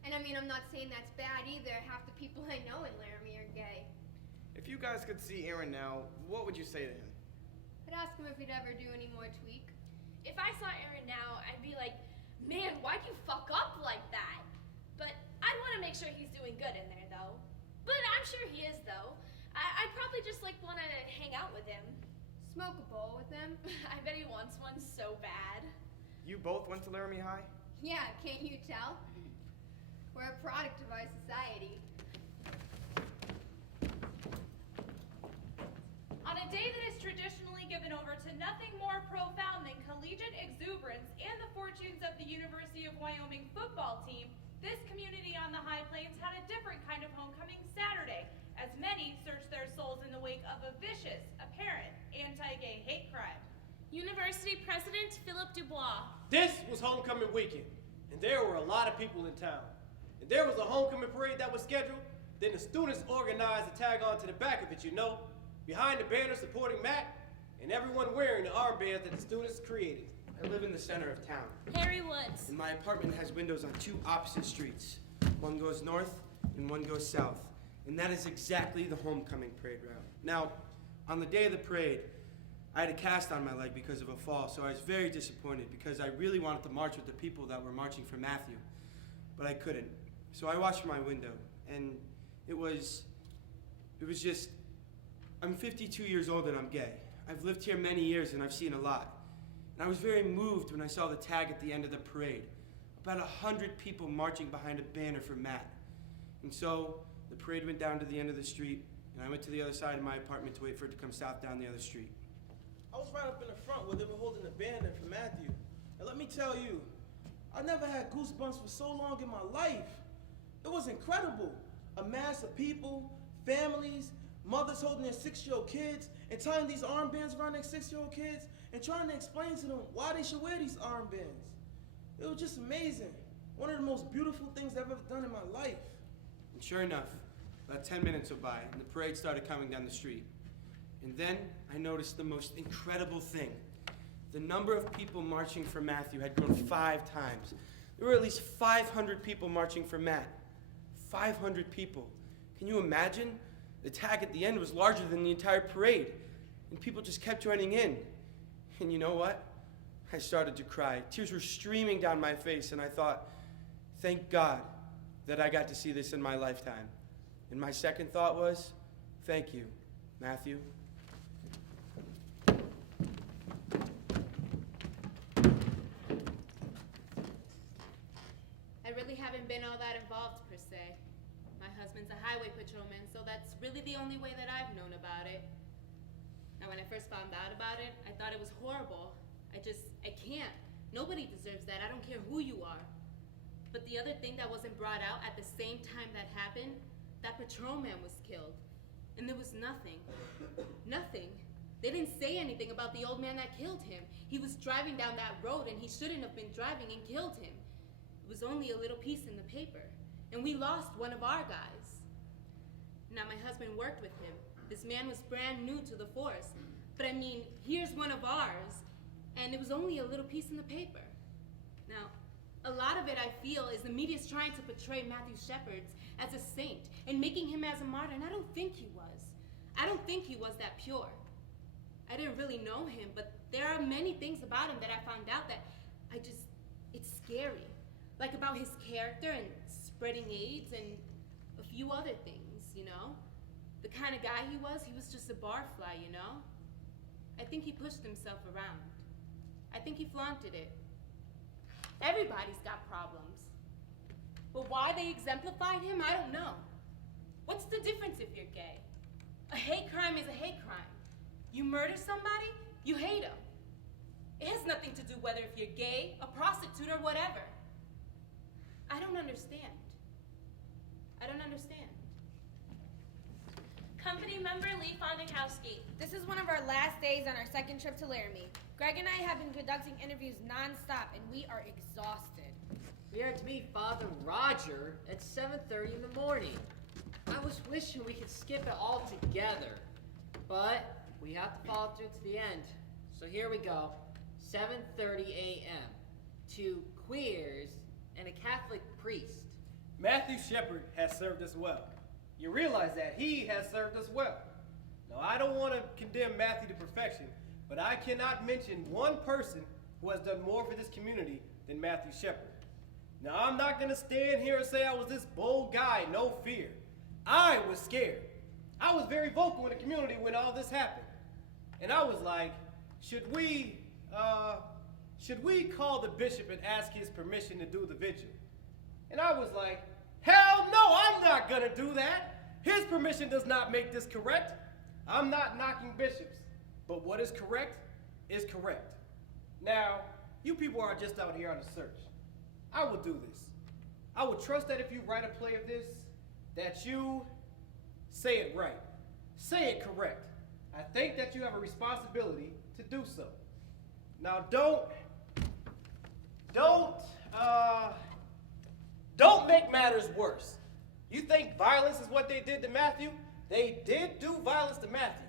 And I mean, I'm not saying that's bad either. Half the people I know in Laramie are gay. If you guys could see Aaron now, what would you say to him? I'd ask him if he'd ever do any more tweak. If I saw Aaron now, I'd be like, man, why'd you fuck up like that? But I'd want to make sure he's doing good in there, though. But I'm sure he is, though. I'd probably just want to hang out with him. Smoke a bowl with him. I bet he wants one so bad. You both went to Laramie High? Yeah, can't you tell? We're a product of our society. On a day that is traditionally given over to nothing more profound than collegiate exuberance and the fortunes of the University of Wyoming football team, this community on the High Plains had a different kind of homecoming Saturday, as many searched their souls in the wake of a vicious, apparent anti-gay hate crime. University President Philip Dubois. This was homecoming weekend, and there were a lot of people in town. And there was a homecoming parade that was scheduled. Then the students organized to tag on to the back of it, behind the banner supporting Matt, and everyone wearing the armbands that the students created. I live in the center of town. Harry Woods. And my apartment has windows on two opposite streets. One goes north and one goes south. And that is exactly the homecoming parade route. Now, on the day of the parade, I had a cast on my leg because of a fall, so I was very disappointed because I really wanted to march with the people that were marching for Matthew, but I couldn't. So I watched from my window, and it was just, I'm 52 years old and I'm gay. I've lived here many years and I've seen a lot. And I was very moved when I saw the tag at the end of the parade. About 100 people marching behind a banner for Matt. And so the parade went down to the end of the street, and I went to the other side of my apartment to wait for it to come south down the other street. I was right up in the front where they were holding the banner for Matthew. And let me tell you, I never had goosebumps for so long in my life. It was incredible. A mass of people, families, mothers holding their 6-year-old kids and tying these armbands around their 6-year-old kids and trying to explain to them why they should wear these armbands. It was just amazing. One of the most beautiful things I've ever done in my life. And sure enough, about 10 minutes went by and the parade started coming down the street. And then I noticed the most incredible thing. The number of people marching for Matthew had grown 5 times. There were at least 500 people marching for Matt. 500 people. Can you imagine? The tag at the end was larger than the entire parade. And people just kept joining in. And you know what? I started to cry. Tears were streaming down my face, and I thought, thank God that I got to see this in my lifetime. And my second thought was, thank you, Matthew. I really haven't been all that involved, per se. My husband's a highway patrolman, so that's really the only way that I've known about it. Now, when I first found out about it, I thought it was horrible. I can't. Nobody deserves that. I don't care who you are. But the other thing that wasn't brought out at the same time that happened, that patrolman was killed. And there was nothing. Nothing. They didn't say anything about the old man that killed him. He was driving down that road and he shouldn't have been driving and killed him. It was only a little piece in the paper. And we lost one of our guys. Now, my husband worked with him. This man was brand new to the force. But I mean, here's one of ours, and it was only a little piece in the paper. Now, a lot of it, I feel, is the media's trying to portray Matthew Shepard as a saint and making him as a martyr, and I don't think he was. I don't think he was that pure. I didn't really know him, but there are many things about him that I found out that it's scary. Like about his character and spreading AIDS and a few other things, you know? The kind of guy he was just a barfly, you know? I think he pushed himself around. I think he flaunted it. Everybody's got problems. But why they exemplified him, I don't know. What's the difference if you're gay? A hate crime is a hate crime. You murder somebody, you hate him. It has nothing to do whether if you're gay, a prostitute, or whatever. I don't understand. I don't understand. Company member Lee Fondakowski. This is one of our last days on our second trip to Laramie. Greg and I have been conducting interviews non-stop, and we are exhausted. We are to meet Father Roger at 7:30 in the morning. I was wishing we could skip it all together, but we have to follow through to the end. So here we go, 7:30 a.m. to queers and a Catholic priest. Matthew Shepard has served us well. You realize that he has served us well. Now, I don't want to condemn Matthew to perfection, but I cannot mention one person who has done more for this community than Matthew Shepard. Now, I'm not going to stand here and say I was this bold guy, no fear. I was scared. I was very vocal in the community when all this happened. And I was like, should we call the bishop and ask his permission to do the vigil? And I was like, hell no, I'm not going to do that. His permission does not make this correct. I'm not knocking bishops, but what is correct is correct. Now, you people are just out here on a search. I will do this. I will trust that if you write a play of this, that you say it right. Say it correct. I think that you have a responsibility to do so. Now, don't make matters worse. You think violence is what they did to Matthew? They did do violence to Matthew.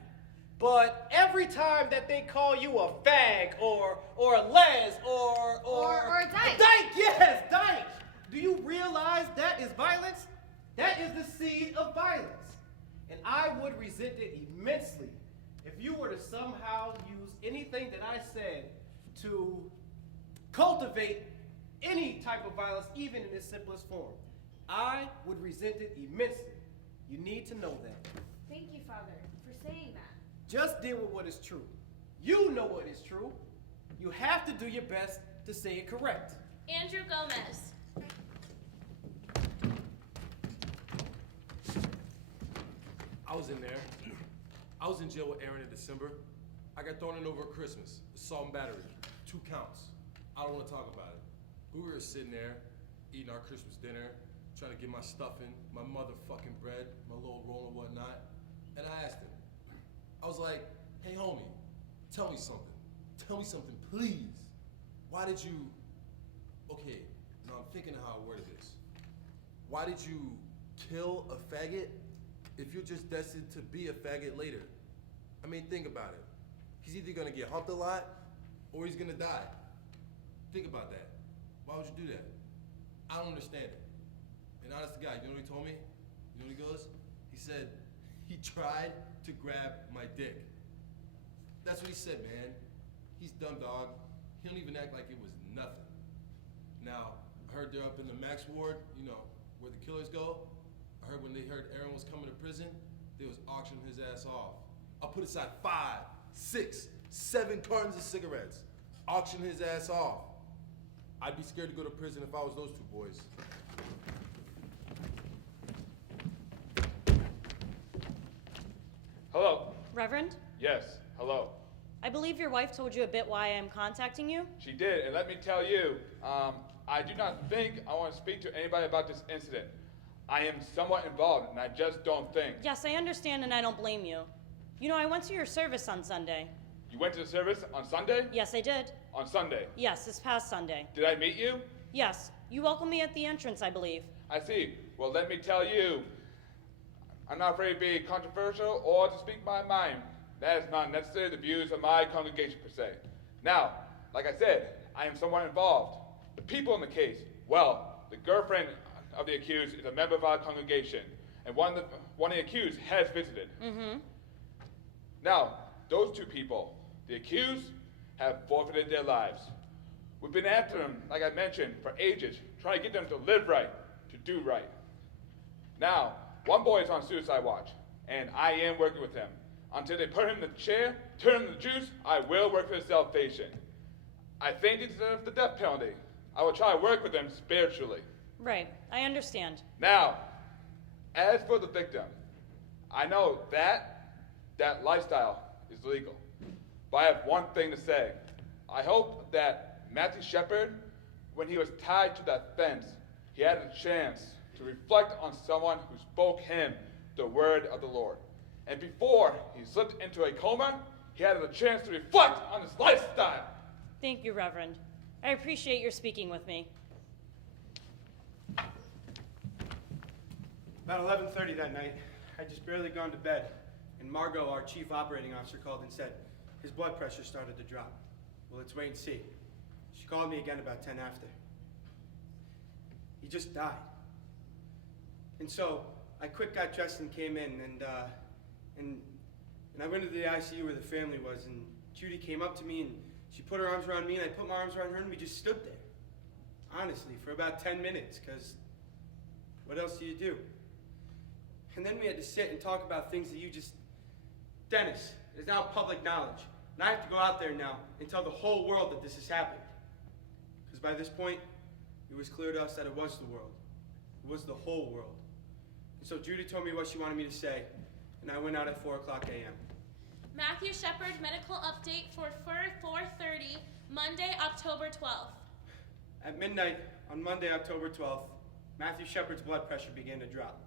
But every time that they call you a fag or a les or a dyke. A dyke, yes, dyke. Do you realize that is violence? That is the seed of violence. And I would resent it immensely if you were to somehow use anything that I said to cultivate any type of violence, even in its simplest form. I would resent it immensely. You need to know that. Thank you, Father, for saying that. Just deal with what is true. You know what is true. You have to do your best to say it correct. Andrew Gomez. I was in there. I was in jail with Aaron in December. I got thrown in over Christmas. Assault and battery. 2 counts. I don't want to talk about it. We were sitting there, eating our Christmas dinner, trying to get my stuffing, my motherfucking bread, my little roll and whatnot. And I asked him, I was like, hey homie, tell me something. Tell me something, please. Why did you, okay, now I'm thinking of how I worded this. Why did you kill a faggot if you're just destined to be a faggot later? I mean, think about it. He's either gonna get humped a lot or he's gonna die. Think about that. Why would you do that? I don't understand it. And honest to God, you know what he told me? You know what he goes? He said, he tried to grab my dick. That's what he said, man. He's dumb, dog. He don't even act like it was nothing. Now, I heard they're up in the Max Ward, you know, where the killers go. I heard when they heard Aaron was coming to prison, they was auctioning his ass off. I'll put aside 5, 6, 7 cartons of cigarettes. Auction his ass off. I'd be scared to go to prison if I was those 2 boys. Hello. Reverend, Yes, hello. I believe your wife told you a bit why I am contacting you. She did, and let me tell you, I do not think I want to speak to anybody about this incident. I am somewhat involved, and I just don't think. Yes, I understand and I don't blame you. You know, I went to your service on Sunday. You went to the service on Sunday? Yes, I did. On Sunday? Yes, this past Sunday. Did I meet you? Yes, you welcomed me at the entrance, I believe. I see. Well, let me tell you, I'm not afraid to be controversial or to speak my mind. That is not necessarily the views of my congregation per se. Now, like I said, I am somewhat involved. The people in the case, well, the girlfriend of the accused is a member of our congregation, and one of the accused has visited. Mm-hmm. Now, those 2 people, the accused, have forfeited their lives. We've been after them, like I mentioned, for ages, trying to get them to live right, to do right. Now, one boy is on suicide watch, and I am working with him. Until they put him in the chair, turn him to the juice, I will work for his salvation. I think they deserve the death penalty. I will try to work with them spiritually. Right, I understand. Now, as for the victim, I know that lifestyle is legal. But I have one thing to say. I hope that Matthew Shepard, when he was tied to that fence, he He had a chance to reflect on someone who spoke him the word of the Lord. And before he slipped into a coma, he had a chance to reflect on his lifestyle. Thank you, Reverend. I appreciate your speaking with me. About 11:30 that night, I'd just barely gone to bed, and Margot, our chief operating officer, called and said his blood pressure started to drop. Well, let's wait and see. She called me again about 10 after. He just died. And so I quick got dressed and came in, and I went to the ICU where the family was, and Judy came up to me and she put her arms around me, and I put my arms around her, and we just stood there. Honestly, for about 10 minutes, because what else do you do? And then we had to sit and talk about things that you just... Dennis, it's now public knowledge. And I have to go out there now and tell the whole world that this has happened. Because by this point, it was clear to us that it was the world. It was the whole world. And so Judy told me what she wanted me to say, and I went out at 4 o'clock a.m. Matthew Shepard, medical update for 4:30, Monday, October 12th. At midnight on Monday, October 12th, Matthew Shepard's blood pressure began to drop.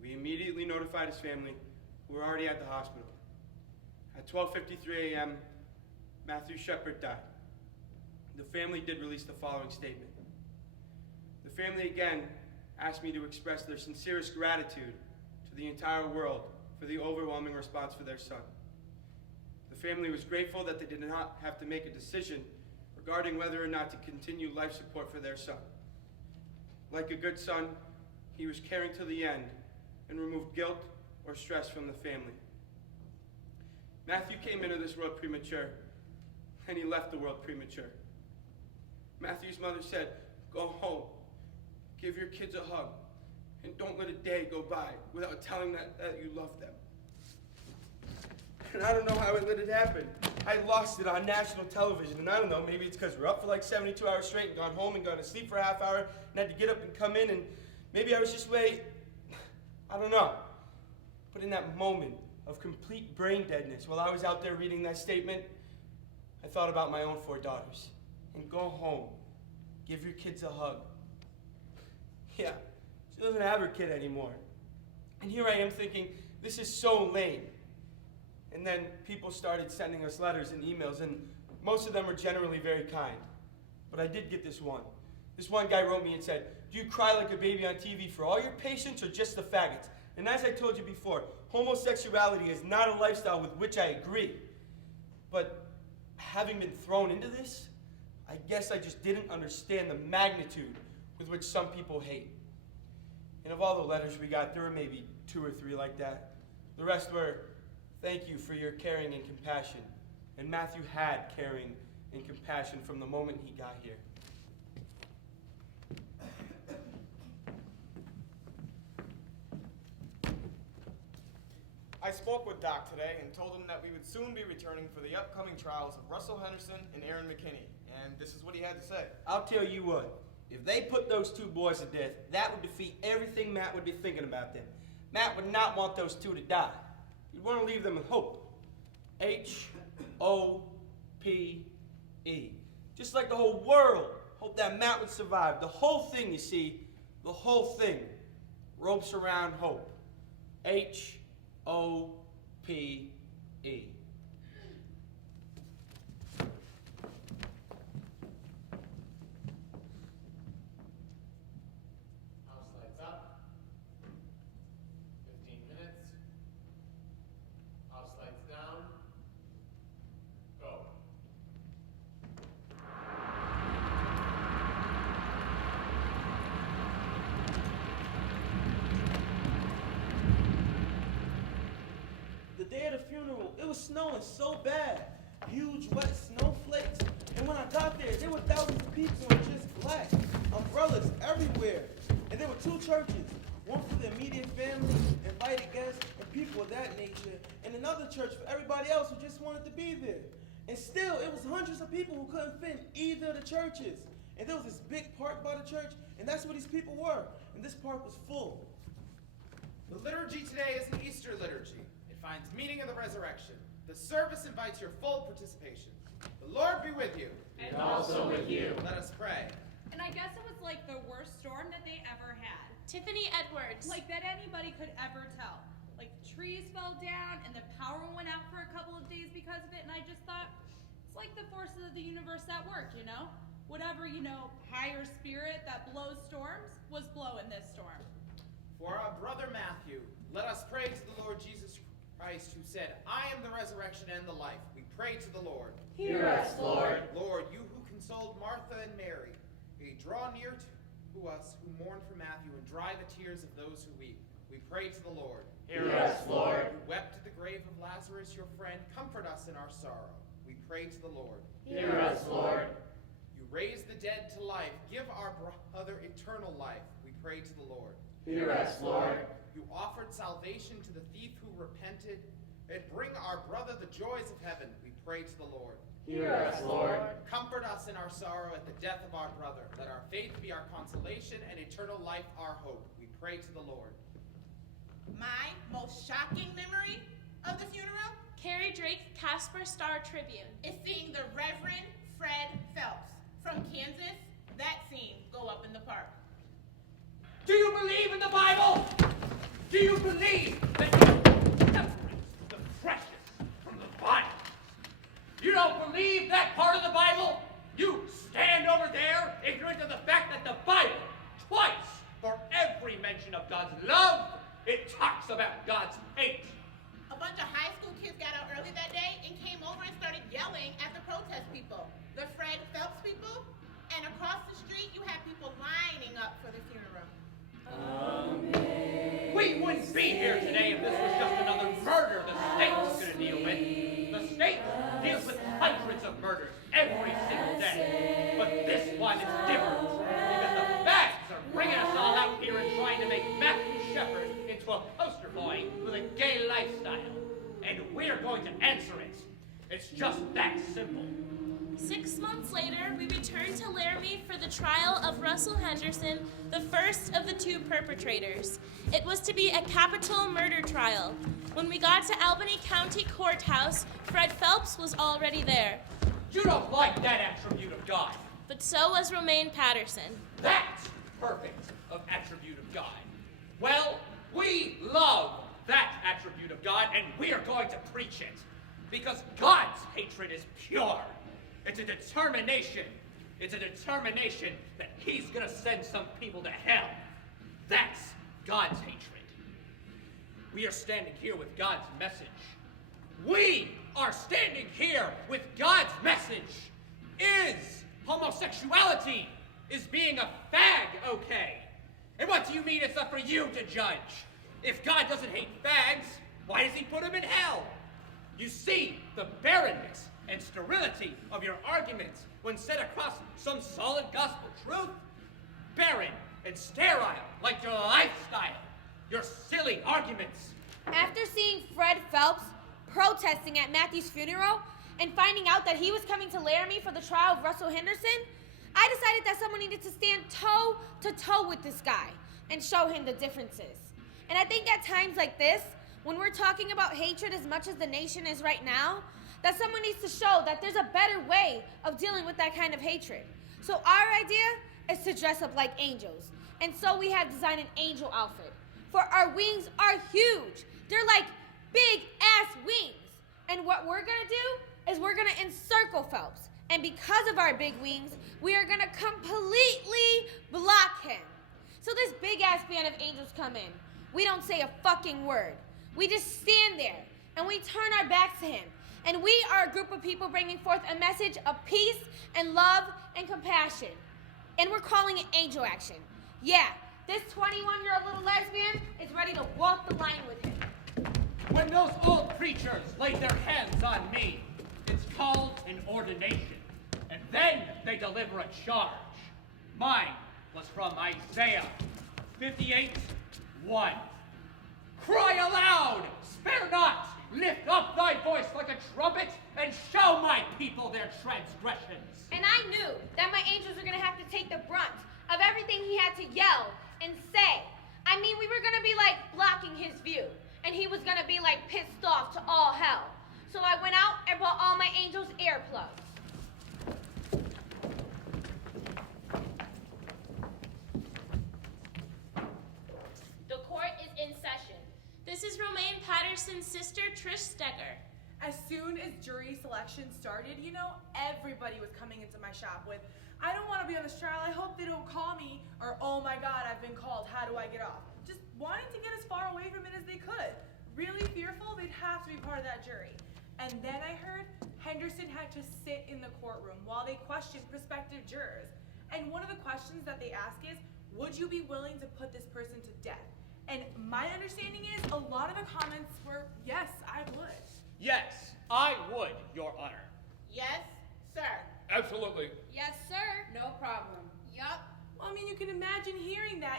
We immediately notified his family, who were already at the hospital. At 12:53 a.m., Matthew Shepard died. The family did release the following statement. The family again asked me to express their sincerest gratitude to the entire world for the overwhelming response for their son. The family was grateful that they did not have to make a decision regarding whether or not to continue life support for their son. Like a good son, he was caring to the end and removed guilt or stress from the family. Matthew came into this world premature, and he left the world premature. Matthew's mother said, "Go home, give your kids a hug, and don't let a day go by without telling that you love them." And I don't know how I let it happen. I lost it on national television, and I don't know, maybe it's because we're up for like 72 hours straight and gone home and gone to sleep for a half hour and had to get up and come in, and maybe I was just I don't know. But in that moment of complete brain deadness, while I was out there reading that statement, I thought about my own 4 daughters. And go home, give your kids a hug. Yeah, she doesn't have her kid anymore. And here I am thinking, this is so lame. And then people started sending us letters and emails, and most of them were generally very kind. But I did get this one. This one guy wrote me and said, "Do you cry like a baby on TV for all your patients or just the faggots?" And as I told you before, homosexuality is not a lifestyle with which I agree. But having been thrown into this, I guess I just didn't understand the magnitude with which some people hate. And of all the letters we got, there were maybe 2 or 3 like that. The rest were, "Thank you for your caring and compassion." And Matthew had caring and compassion from the moment he got here. I spoke with Doc today and told him that we would soon be returning for the upcoming trials of Russell Henderson and Aaron McKinney, and this is what he had to say. I'll tell you what, if they put those 2 boys to death, that would defeat everything Matt would be thinking about them. Matt would not want those 2 to die. He'd want to leave them with hope. H-O-P-E. Just like the whole world hoped that Matt would survive. The whole thing, you see, the whole thing ropes around hope. H-O-P-E. House lights up. 15 minutes. House lights down. Go. The day of the funeral, it was snowing so bad. Huge wet snowflakes. And when I got there were thousands of people in just black. Umbrellas everywhere. And there were 2 churches. One for the immediate family, invited guests, and people of that nature. And another church for everybody else who just wanted to be there. And still, it was hundreds of people who couldn't fit in either of the churches. And there was this big park by the church, and that's where these people were. And this park was full. The liturgy today is an Easter liturgy. It finds meaning in the resurrection. The service invites your full participation. The Lord be with you. And also with you. Let us pray. And I guess it was like the worst storm that they ever had. Tiffany Edwards. Like that anybody could ever tell. Like trees fell down and the power went out for a couple of days because of it, and I just thought, it's like the forces of the universe at work, you know? Whatever, higher spirit that blows storms was blowing this storm. For our brother Matthew, let us pray to the Lord Jesus Christ, who said, I am the resurrection and the life. We pray to the Lord. Hear us, Lord. Lord, you who consoled Martha and Mary, draw near to us who mourn for Matthew and dry the tears of those who weep. We pray to the Lord. Hear us, Lord. Who wept at the grave of Lazarus, your friend, comfort us in our sorrow. We pray to the Lord. Hear us, Lord. You raise the dead to life. Give our brother eternal life. We pray to the Lord. Hear us, Lord. You offered salvation to the thief who repented, and bring our brother the joys of heaven. We pray to the Lord. Hear us, Lord. Comfort us in our sorrow at the death of our brother. Let our faith be our consolation and eternal life our hope. We pray to the Lord. My most shocking memory of the funeral? Carrie Drake, Casper Star Tribune. Is seeing the Reverend Fred Phelps from Kansas. That scene go up in the park. Do you believe in the Bible? Do you believe that you separate the precious from the vile? You don't believe that part of the Bible? You stand over there ignorant of the fact that the Bible, twice, for every mention of God's love, it talks about God's hate. A bunch of high school kids got out early that day and came over and started yelling at the protest people, the Fred Phelps people, and across the street you had people lining up for the funeral. We wouldn't be here today if this was just another murder the state was going to deal with. The state deals with hundreds of murders every single day. But this one is different because the facts are bringing us all out here and trying to make Matthew Shepard into a poster boy with a gay lifestyle. And we're going to answer it. It's just that simple. 6 months later, we returned to Laramie for the trial of Russell Henderson, the first of the two perpetrators. It was to be a capital murder trial. When we got to Albany County Courthouse, Fred Phelps was already there. You don't like that attribute of God. But so was Romaine Patterson. That's perfect of attribute of God. Well, we love that attribute of God, and we are going to preach it. Because God's hatred is pure. It's a determination. It's a determination that he's going to send some people to hell. That's God's hatred. We are standing here with God's message. We are standing here with God's message. Is homosexuality, is being a fag okay? And what do you mean it's up for you to judge? If God doesn't hate fags, why does he put them in hell? You see the barrenness and sterility of your arguments when set across some solid gospel truth? Barren and sterile like your lifestyle, your silly arguments. After seeing Fred Phelps protesting at Matthew's funeral and finding out that he was coming to Laramie for the trial of Russell Henderson, I decided that someone needed to stand toe to toe with this guy and show him the differences. And I think at times like this, when we're talking about hatred as much as the nation is right now, that someone needs to show that there's a better way of dealing with that kind of hatred. So our idea is to dress up like angels. And so we have designed an angel outfit. For our wings are huge. They're like big ass wings. And what we're gonna do is we're gonna encircle Phelps. And because of our big wings, we are gonna completely block him. So this big ass band of angels come in. We don't say a fucking word. We just stand there and we turn our backs to him. And we are a group of people bringing forth a message of peace and love and compassion. And we're calling it angel action. Yeah, this 21-year-old little lesbian is ready to walk the line with him. When those old preachers laid their hands on me, it's called an ordination. And then they deliver a charge. Mine was from Isaiah 58:1. Cry aloud, spare not, lift up thy voice like a trumpet, and show my people their transgressions. And I knew that my angels were gonna have to take the brunt of everything he had to yell and say. I mean, we were gonna be like blocking his view, and he was gonna be like pissed off to all hell. So I went out and bought all my angels earplugs. The court is in session. This is Romaine Sister Trish Steger. As soon as jury selection started, everybody was coming into my shop with, I don't want to be on this trial, I hope they don't call me, or oh my God, I've been called, how do I get off? Just wanting to get as far away from it as they could. Really fearful they'd have to be part of that jury. And then I heard Henderson had to sit in the courtroom while they questioned prospective jurors. And one of the questions that they ask is, would you be willing to put this person to death? And my understanding is a lot of the comments were, yes, I would. Yes, I would, Your Honor. Yes, sir. Absolutely. Yes, sir. No problem. Yup. Well, you can imagine hearing that,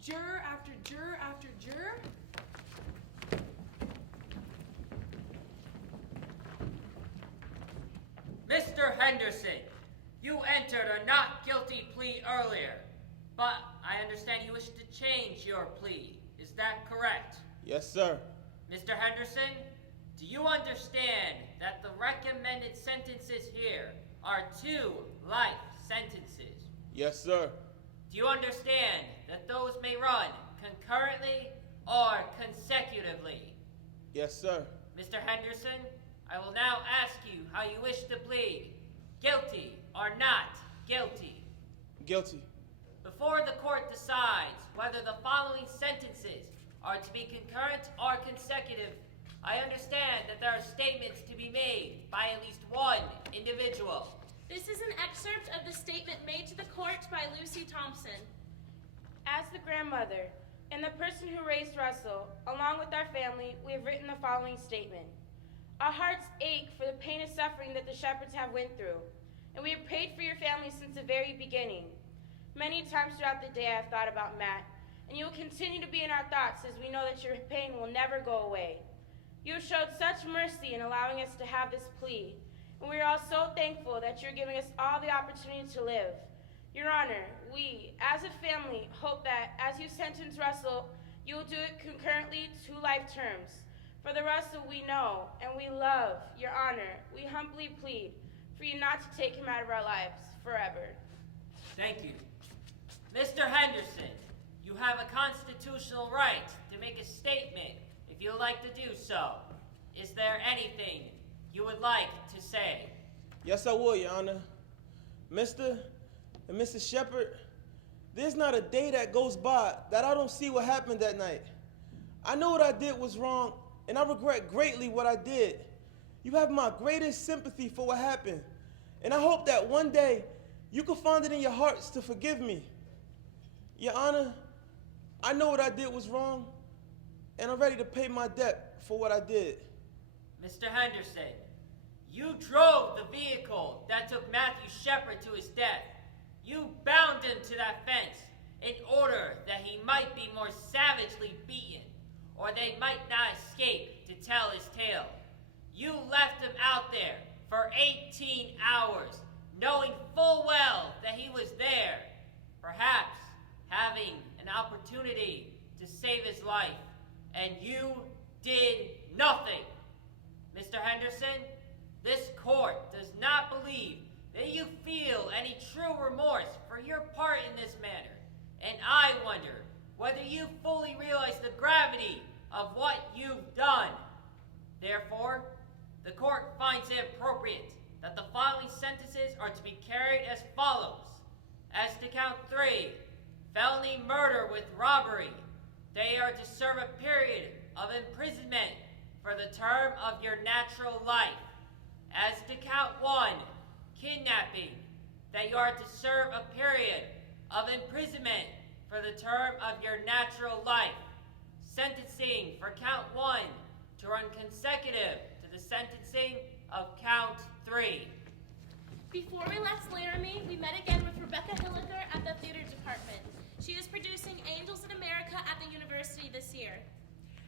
Juror after juror after juror. Mr. Henderson, you entered a not guilty plea earlier, but I understand you wish to change your plea. Is that correct? Yes, sir. Mr. Henderson, do you understand that the recommended sentences here are 2 life sentences? Yes, sir. Do you understand that those may run concurrently or consecutively? Yes, sir. Mr. Henderson, I will now ask you how you wish to plead. Guilty or not guilty? Guilty. Before the court decides whether the following sentences are to be concurrent or consecutive, I understand that there are statements to be made by at least one individual. This is an excerpt of the statement made to the court by Lucy Thompson. As the grandmother and the person who raised Russell, along with our family, we have written the following statement. Our hearts ache for the pain and suffering that the Shepherds have went through, and we have prayed for your family since the very beginning. Many times throughout the day I have thought about Matt, and you will continue to be in our thoughts as we know that your pain will never go away. You have showed such mercy in allowing us to have this plea, and we are all so thankful that you're giving us all the opportunity to live. Your Honor, we, as a family, hope that as you sentence Russell, you will do it concurrently 2 life terms. For the Russell we know and we love, Your Honor, we humbly plead for you not to take him out of our lives forever. Thank you. Mr. Henderson, you have a constitutional right to make a statement if you would like to do so. Is there anything you would like to say? Yes, I will, Your Honor. Mr. and Mrs. Shepard, there's not a day that goes by that I don't see what happened that night. I know what I did was wrong, and I regret greatly what I did. You have my greatest sympathy for what happened, and I hope that one day you can find it in your hearts to forgive me. Your Honor, I know what I did was wrong, and I'm ready to pay my debt for what I did. Mr. Henderson, you drove the vehicle that took Matthew Shepard to his death. You bound him to that fence in order that he might be more savagely beaten, or they might not escape to tell his tale. You left him out there for 18 hours, knowing full well that he was there, perhaps having an opportunity to save his life, and you did nothing. Mr. Henderson, this court does not believe that you feel any true remorse for your part in this matter, and I wonder whether you fully realize the gravity of what you've done. Therefore, the court finds it appropriate that the following sentences are to be carried as follows. As to count 3, felony murder with robbery, they are to serve a period of imprisonment for the term of your natural life. As to count 1, kidnapping, that you are to serve a period of imprisonment for the term of your natural life. Sentencing for count 1 to run consecutive to the sentencing of count 3. Before we left Laramie, we met again with Rebecca Hilliker at the theater department. She is producing Angels in America at the university this year.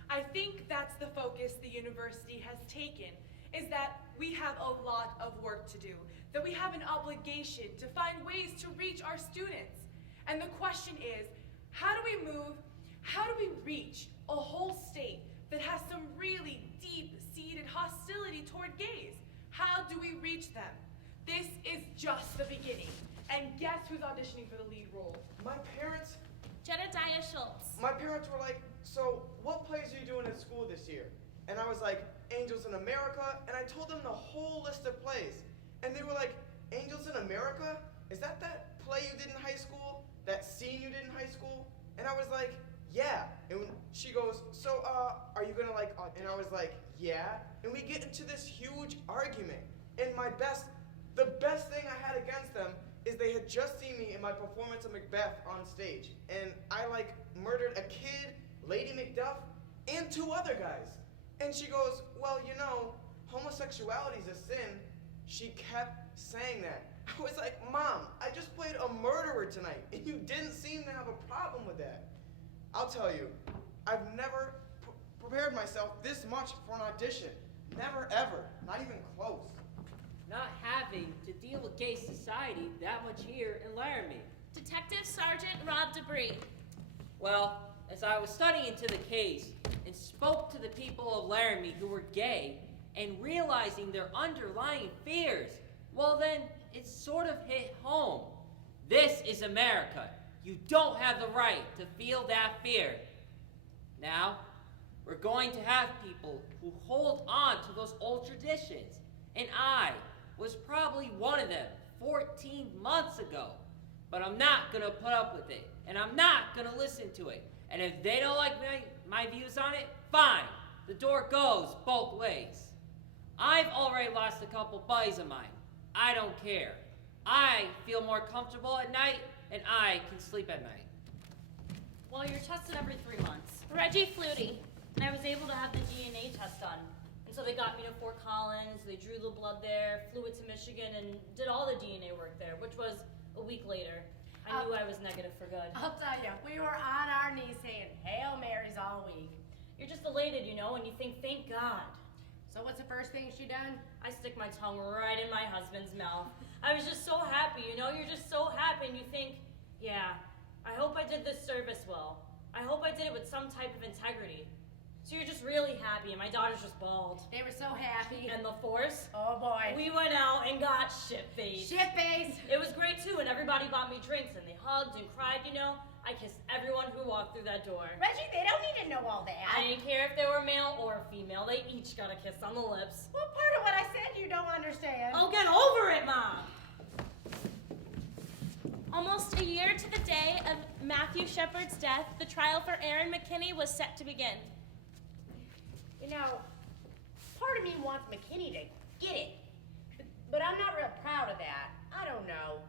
I think that's the focus the university has taken, is that we have a lot of work to do, that we have an obligation to find ways to reach our students. And the question is, how do we reach a whole state that has some really deep-seated hostility toward gays? How do we reach them? This is just the beginning. And guess who's auditioning for the lead role? My parents... Jedediah Schultz. My parents were like, so what plays are you doing at school this year? and I was like, Angels in America, and I told them the whole list of plays. And they were like, Angels in America? Is that play you did in high school? That scene you did in high school? And I was like, yeah. And she goes, so, are you gonna like, and I was like, yeah. And we get into this huge argument. And the best thing I had against them is they had just seen me in my performance of Macbeth on stage. And I like murdered a kid, Lady Macduff, and 2 other guys. And she goes, well, you know, homosexuality's a sin. She kept saying that. I was like, Mom, I just played a murderer tonight, and you didn't seem to have a problem with that. I'll tell you, I've never prepared myself this much for an audition. Never, ever. Not even close. Not having to deal with gay society that much here in Laramie. Detective Sergeant Rob Debris. Well, as I was studying into the case and spoke to the people of Laramie who were gay and realizing their underlying fears, well then, it sort of hit home. This is America. You don't have the right to feel that fear. Now, we're going to have people who hold on to those old traditions, and I was probably one of them 14 months ago. But I'm not gonna put up with it, and I'm not gonna listen to it. And if they don't like my views on it, fine. The door goes both ways. I've already lost a couple buddies of mine. I don't care. I feel more comfortable at night, and I can sleep at night. Well, you're tested every 3 months. Reggie Flutie. I was able to have the DNA test done. And so they got me to Fort Collins, they drew the blood there, flew it to Michigan, and did all the DNA work there, which was a week later. I knew I was negative for good. I'll tell you, we were on our knees saying Hail Marys all week. You're just elated, you know, and you think, thank God. So what's the first thing she done? I stick my tongue right in my husband's mouth. I was just so happy, you know, you're just so happy, and you think, yeah, I hope I did this service well. I hope I did it with some type of integrity. So you're just really happy, and my daughter's just bald. They were so happy. And the force? Oh boy. We went out and got shit-faced. Shit-faced. It was great too, and everybody bought me drinks, and they hugged and cried, you know. I kissed everyone who walked through that door. Reggie, they don't need to know all that. I didn't care if they were male or female. They each got a kiss on the lips. What part of what I said you don't understand? Oh, get over it, Mom! Almost a year to the day of Matthew Shepard's death, the trial for Aaron McKinney was set to begin. You know, part of me wants McKinney to get it, but I'm not real proud of that. I don't know.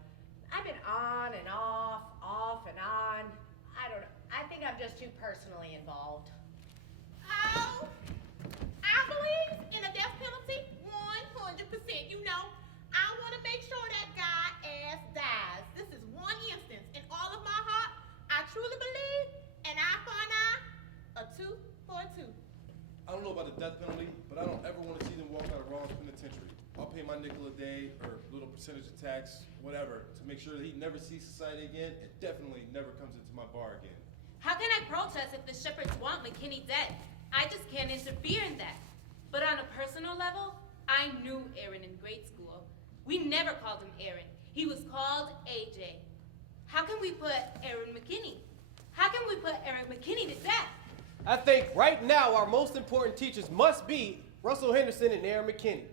I've been on and off and on. I don't know. I think I'm just too personally involved. Oh, I believe in a death penalty 100%. You know, I want to make sure that guy ass dies. This is one instance. In all of my heart, I truly believe an eye for an eye, a tooth for a tooth. I don't know about the death penalty, but I don't ever want to see them walk out of Ron's penitentiary. I'll pay my nickel a day or a little percentage of tax, whatever, to make sure that he never sees society again and definitely never comes into my bar again. How can I protest if the Shepherds want McKinney dead? I just can't interfere in that. But on a personal level, I knew Aaron in grade school. We never called him Aaron. He was called AJ. How can we put Aaron McKinney? How can we put Aaron McKinney to death? I think right now our most important teachers must be Russell Henderson and Aaron McKinney.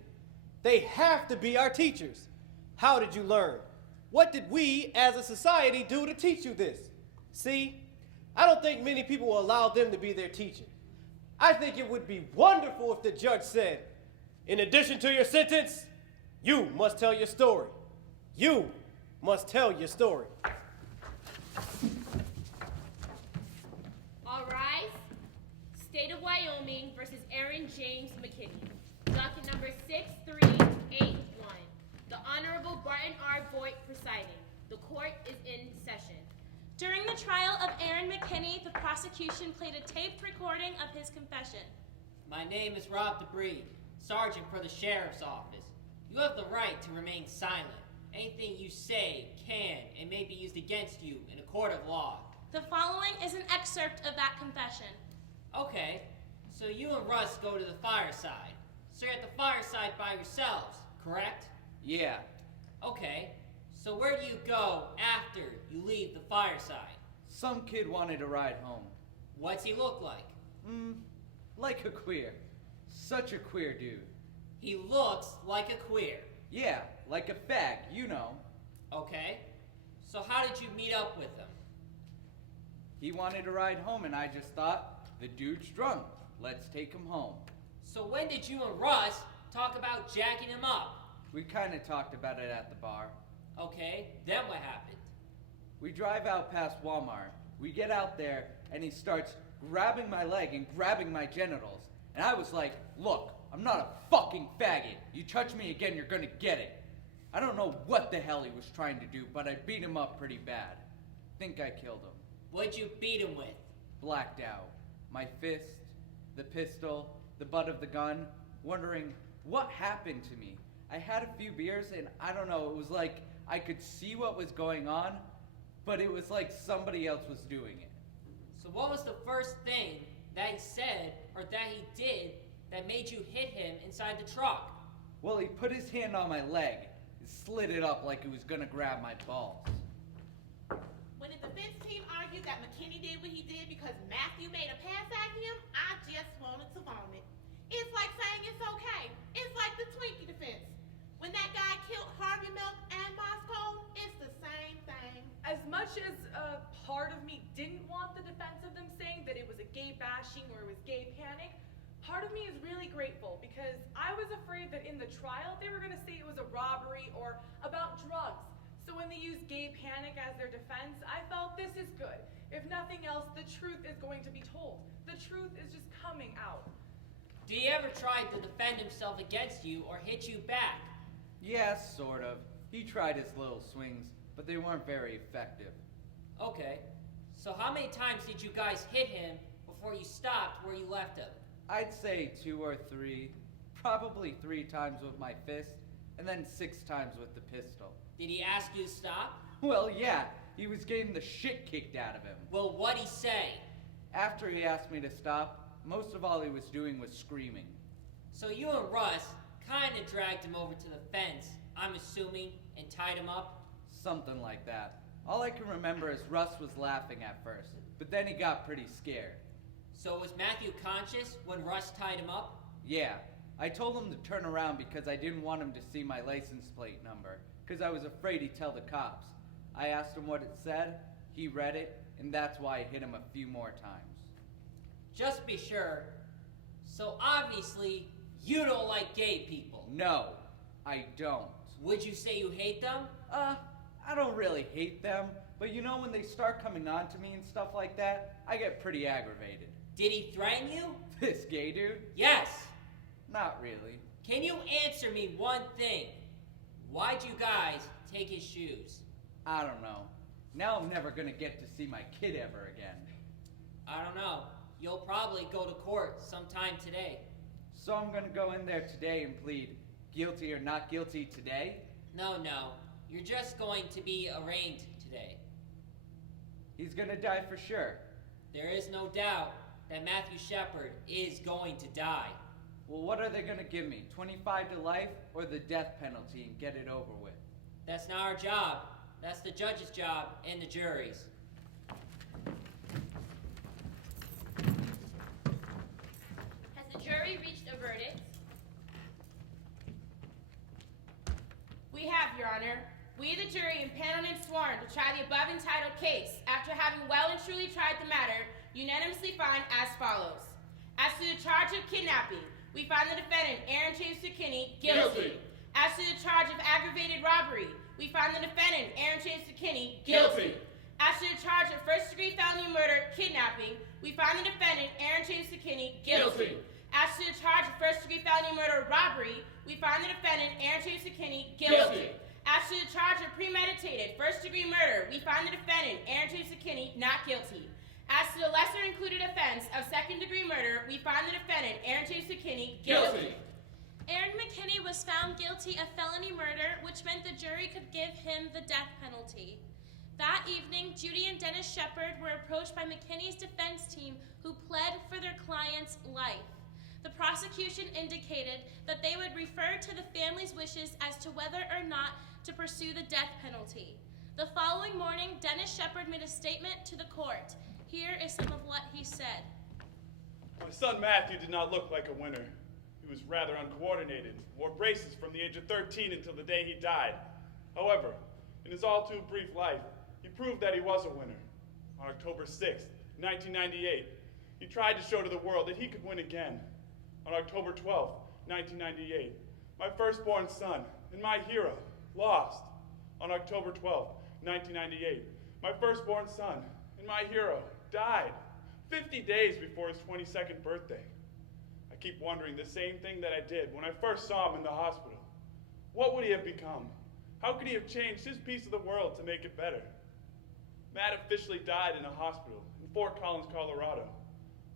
They have to be our teachers. How did you learn? What did we as a society do to teach you this? See, I don't think many people will allow them to be their teacher. I think it would be wonderful if the judge said, in addition to your sentence, you must tell your story. You must tell your story. All rise. State of Wyoming versus Aaron James McKinney. Docket number 6381. The Honorable Barton R. Voigt presiding. The court is in session. During the trial of Aaron McKinney, the prosecution played a taped recording of his confession. My name is Rob Debris, Sergeant for the Sheriff's Office. You have the right to remain silent. Anything you say can and may be used against you in a court of law. The following is an excerpt of that confession. Okay, so you and Russ go to the fireside. So you're at the fireside by yourselves, correct? Yeah. Okay, so where do you go after you leave the fireside? Some kid wanted a ride home. What's he look like? Like a queer. Such a queer dude. He looks like a queer. Yeah, like a fag, you know. Okay. So how did you meet up with him? He wanted to ride home and I just thought, the dude's drunk. Let's take him home. So when did you and Russ talk about jacking him up? We kind of talked about it at the bar. Okay, then what happened? We drive out past Walmart. We get out there and he starts grabbing my leg and grabbing my genitals. And I was like, look, I'm not a fucking faggot. You touch me again, you're gonna get it. I don't know what the hell he was trying to do, but I beat him up pretty bad. Think I killed him. What'd you beat him with? Blacked out. My fist, the pistol, the butt of the gun, wondering what happened to me. I had a few beers and I don't know, it was like I could see what was going on, but it was like somebody else was doing it. So what was the first thing that he said or that he did that made you hit him inside the truck? Well, he put his hand on my leg and slid it up like he was gonna grab my balls. When the defense team argued that McKinney did what he did because Matthew made a pass at him, I just wanted to vomit. It's like saying it's okay. It's like the Twinkie defense. When that guy killed Harvey Milk and Moscow, it's the same thing. As much as a part of me didn't want the defense of them saying that it was a gay bashing or it was gay panic, part of me is really grateful because I was afraid that in the trial they were going to say it was a robbery or about drugs. So when they used gay panic as their defense, I felt this is good. If nothing else, the truth is going to be told. The truth is just coming out. Did he ever try to defend himself against you or hit you back? Yes, sort of. He tried his little swings, but they weren't very effective. Okay. So how many times did you guys hit him before you stopped where you left him? I'd say 2 or 3, probably 3 times with my fist, and then 6 times with the pistol. Did he ask you to stop? Well, yeah, he was getting the shit kicked out of him. Well, what'd he say? After he asked me to stop, most of all he was doing was screaming. So you and Russ kinda dragged him over to the fence, I'm assuming, and tied him up? Something like that. All I can remember is Russ was laughing at first, but then he got pretty scared. So was Matthew conscious when Russ tied him up? Yeah. I told him to turn around because I didn't want him to see my license plate number, because I was afraid he'd tell the cops. I asked him what it said, he read it, and that's why I hit him a few more times. Just be sure. So obviously, you don't like gay people. No, I don't. Would you say you hate them? I don't really hate them, but you know when they start coming on to me and stuff like that, I get pretty aggravated. Did he threaten you? This gay dude? Yes. Not really. Can you answer me one thing? Why'd you guys take his shoes? I don't know. Now I'm never gonna get to see my kid ever again. I don't know. You'll probably go to court sometime today. So I'm gonna go in there today and plead guilty or not guilty today? No. You're just going to be arraigned today. He's gonna die for sure. There is no doubt that Matthew Shepard is going to die. Well, what are they gonna give me? 25 to life or the death penalty and get it over with? That's not our job. That's the judge's job and the jury's. Has the jury reached a verdict? We have, Your Honor. We, the jury, impaneled and sworn to try the above entitled case, after having well and truly tried the matter, unanimously find as follows. As to the charge of kidnapping, we find the defendant, Aaron James McKinney, guilty. As to the charge of aggravated robbery, we find the defendant, Aaron James McKinney, guilty. As to the charge of first-degree felony murder, kidnapping, we find the defendant, Aaron James McKinney, guilty. As to the charge of first-degree felony murder, robbery, we find the defendant, Aaron James McKinney, guilty. As to the charge of premeditated first-degree murder, we find the defendant, Aaron James McKinney, not guilty. As to the lesser-included offense of second-degree murder, we find the defendant, Aaron James McKinney, guilty. Aaron McKinney was found guilty of felony murder, which meant the jury could give him the death penalty. That evening, Judy and Dennis Shepard were approached by McKinney's defense team, who pled for their client's life. The prosecution indicated that they would refer to the family's wishes as to whether or not to pursue the death penalty. The following morning, Dennis Shepard made a statement to the court. Here is some of what he said. My son Matthew did not look like a winner. was rather uncoordinated, wore braces from the age of 13 until the day he died. However, in his all too brief life, he proved that he was a winner. On October 6th, 1998, he tried to show to the world that he could win again. On October 12th, 1998, my firstborn son and my hero lost. On October 12th, 1998, my firstborn son and my hero died 50 days before his 22nd birthday. I keep wondering the same thing that I did when I first saw him in the hospital. What would he have become? How could he have changed his piece of the world to make it better? Matt officially died in a hospital in Fort Collins, Colorado.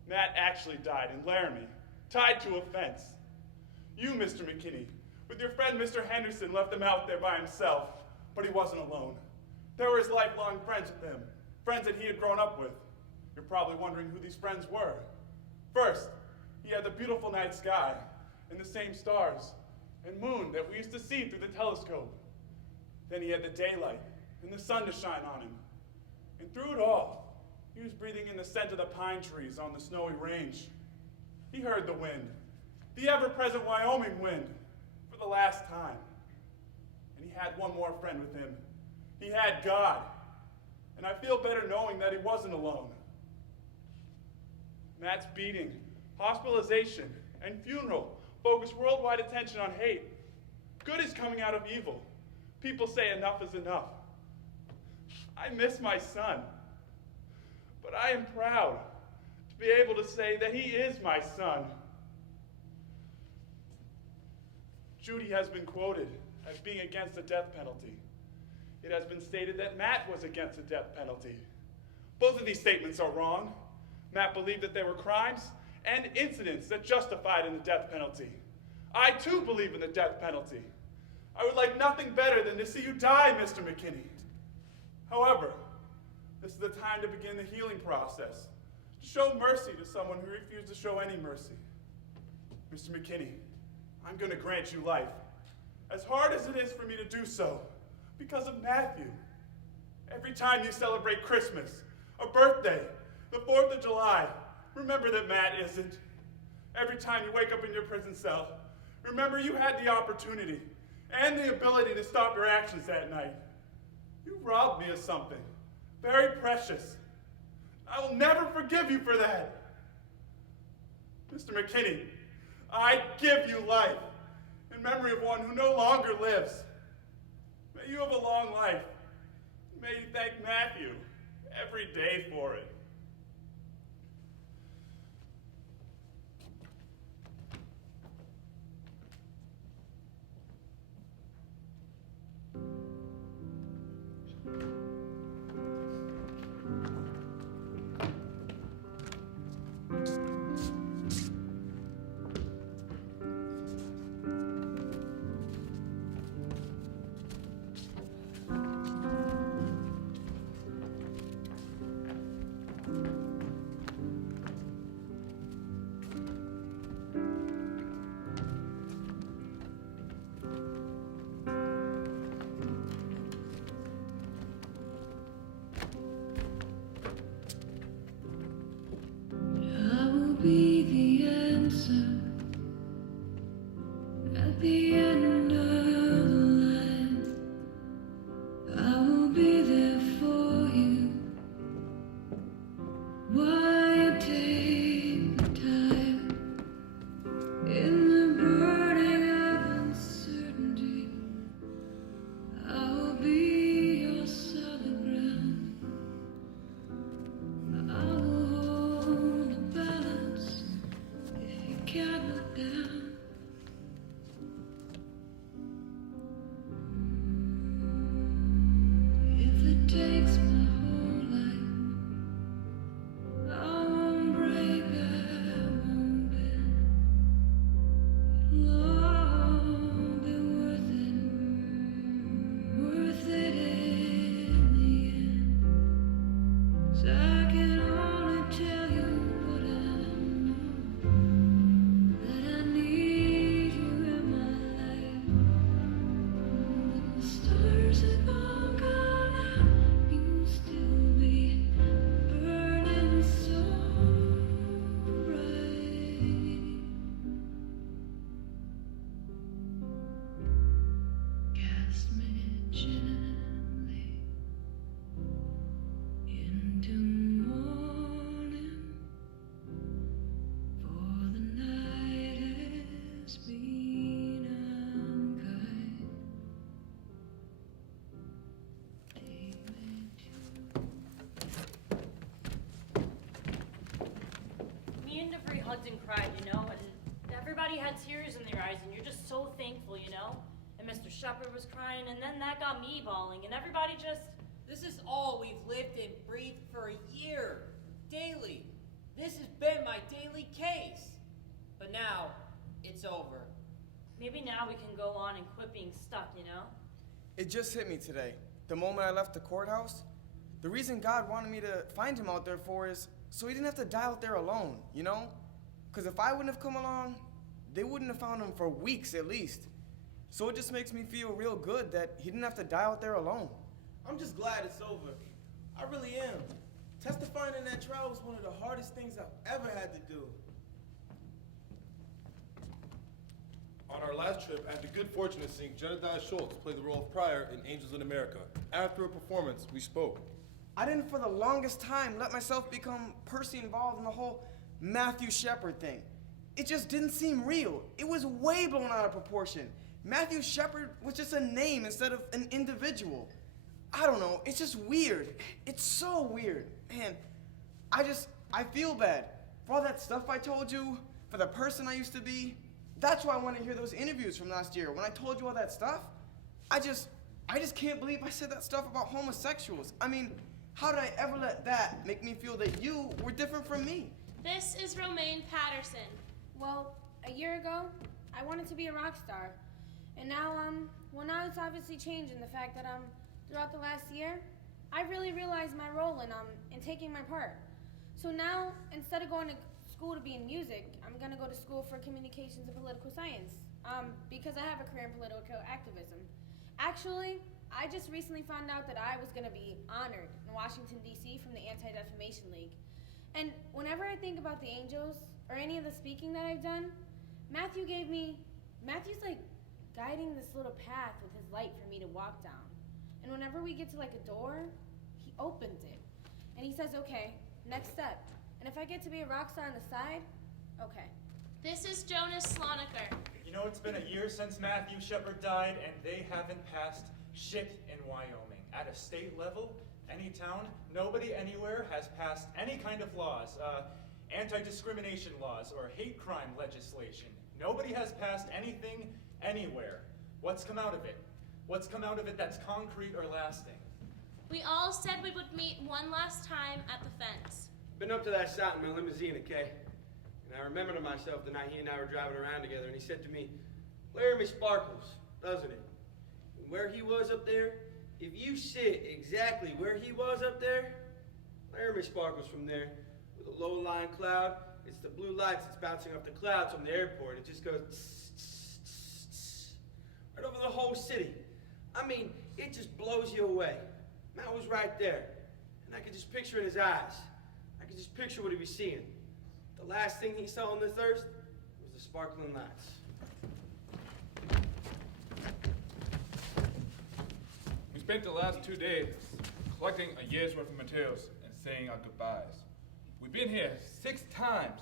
Matt actually died in Laramie, tied to a fence. You, Mr. McKinney, with your friend Mr. Henderson, left him out there by himself, but he wasn't alone. There were his lifelong friends with him, friends that he had grown up with. You're probably wondering who these friends were. First, he had the beautiful night sky and the same stars and moon that we used to see through the telescope. Then he had the daylight and the sun to shine on him. And through it all, he was breathing in the scent of the pine trees on the snowy range. He heard the wind, the ever-present Wyoming wind, for the last time. And he had one more friend with him. He had God. And I feel better knowing that he wasn't alone. Matt's beating, hospitalization, and funeral focus worldwide attention on hate. Good is coming out of evil. People say enough is enough. I miss my son, but I am proud to be able to say that he is my son. Judy has been quoted as being against the death penalty. It has been stated that Matt was against the death penalty. Both of these statements are wrong. Matt believed that there were crimes and incidents that justified in the death penalty. I too believe in the death penalty. I would like nothing better than to see you die, Mr. McKinney. However, this is the time to begin the healing process, to show mercy to someone who refused to show any mercy. Mr. McKinney, I'm going to grant you life, as hard as it is for me to do so, because of Matthew. Every time you celebrate Christmas, a birthday, the 4th of July, remember that Matt isn't. Every time you wake up in your prison cell, remember you had the opportunity and the ability to stop your actions that night. You robbed me of something very precious. I will never forgive you for that. Mr. McKinney, I give you life in memory of one who no longer lives. May you have a long life. May you thank Matthew every day for it. Be the answer at the end of the line. I will be there for you. Why you take the time in the burning of uncertainty? I will be your solid ground. I will hold the balance. Can't look down. hugged and cried, you know, and everybody had tears in their eyes, and you're just so thankful, you know? And Mr. Shepard was crying, and then that got me bawling, and everybody just... This is all we've lived and breathed for a year, daily. This has been my daily case. But now, it's over. Maybe now we can go on and quit being stuck, you know? It just hit me today. The moment I left the courthouse, the reason God wanted me to find him out there for is so he didn't have to die out there alone, you know? Because if I wouldn't have come along, they wouldn't have found him for weeks at least. So it just makes me feel real good that he didn't have to die out there alone. I'm just glad it's over. I really am. Testifying in that trial was one of the hardest things I've ever had to do. On our last trip, I had the good fortune of seeing Jedediah Schultz play the role of Pryor in Angels in America. After a performance, we spoke. I didn't for the longest time let myself become personally involved in the whole Matthew Shepard thing. It just didn't seem real. It was way blown out of proportion. Matthew Shepard was just a name instead of an individual. I don't know, it's just weird. It's so weird. Man, I feel bad. For all that stuff I told you, for the person I used to be, that's why I want to hear those interviews from last year. When I told you all that stuff, I just can't believe I said that stuff about homosexuals. I mean, how did I ever let that make me feel that you were different from me? This is Romaine Patterson. Well, a year ago, I wanted to be a rock star. And now, now it's obviously changed in the fact that, throughout the last year, I really realized my role in taking my part. So now, instead of going to school to be in music, I'm gonna go to school for communications and political science, because I have a career in political activism. Actually, I just recently found out that I was gonna be honored in Washington, D.C. from the Anti-Defamation League. And whenever I think about the Angels, or any of the speaking that I've done, Matthew's like guiding this little path with his light for me to walk down. And whenever we get to like a door, he opens it. And he says, okay, next step. And if I get to be a rock star on the side, okay. This is Jonas Sloniker. You know, it's been a year since Matthew Shepard died, and they haven't passed shit in Wyoming. At a state level, any town, nobody anywhere has passed any kind of laws, anti-discrimination laws or hate crime legislation. Nobody has passed anything anywhere. What's come out of it? What's come out of it that's concrete or lasting? We all said we would meet one last time at the fence. Been up to that shot in my limousine, okay? And I remember to myself the night he and I were driving around together, and he said to me, Laramie sparkles, doesn't it? And where he was up there, if you sit exactly where he was up there, Laramie sparkles from there. With a low-lying cloud, it's the blue lights that's bouncing off the clouds from the airport. It just goes tss, tss, tss, tss, right over the whole city. I mean, it just blows you away. Matt was right there, and I could just picture in his eyes. I could just picture what he was seeing. The last thing he saw on this earth was the sparkling lights. We spent the last 2 days collecting a year's worth of materials and saying our goodbyes. We've been here 6 times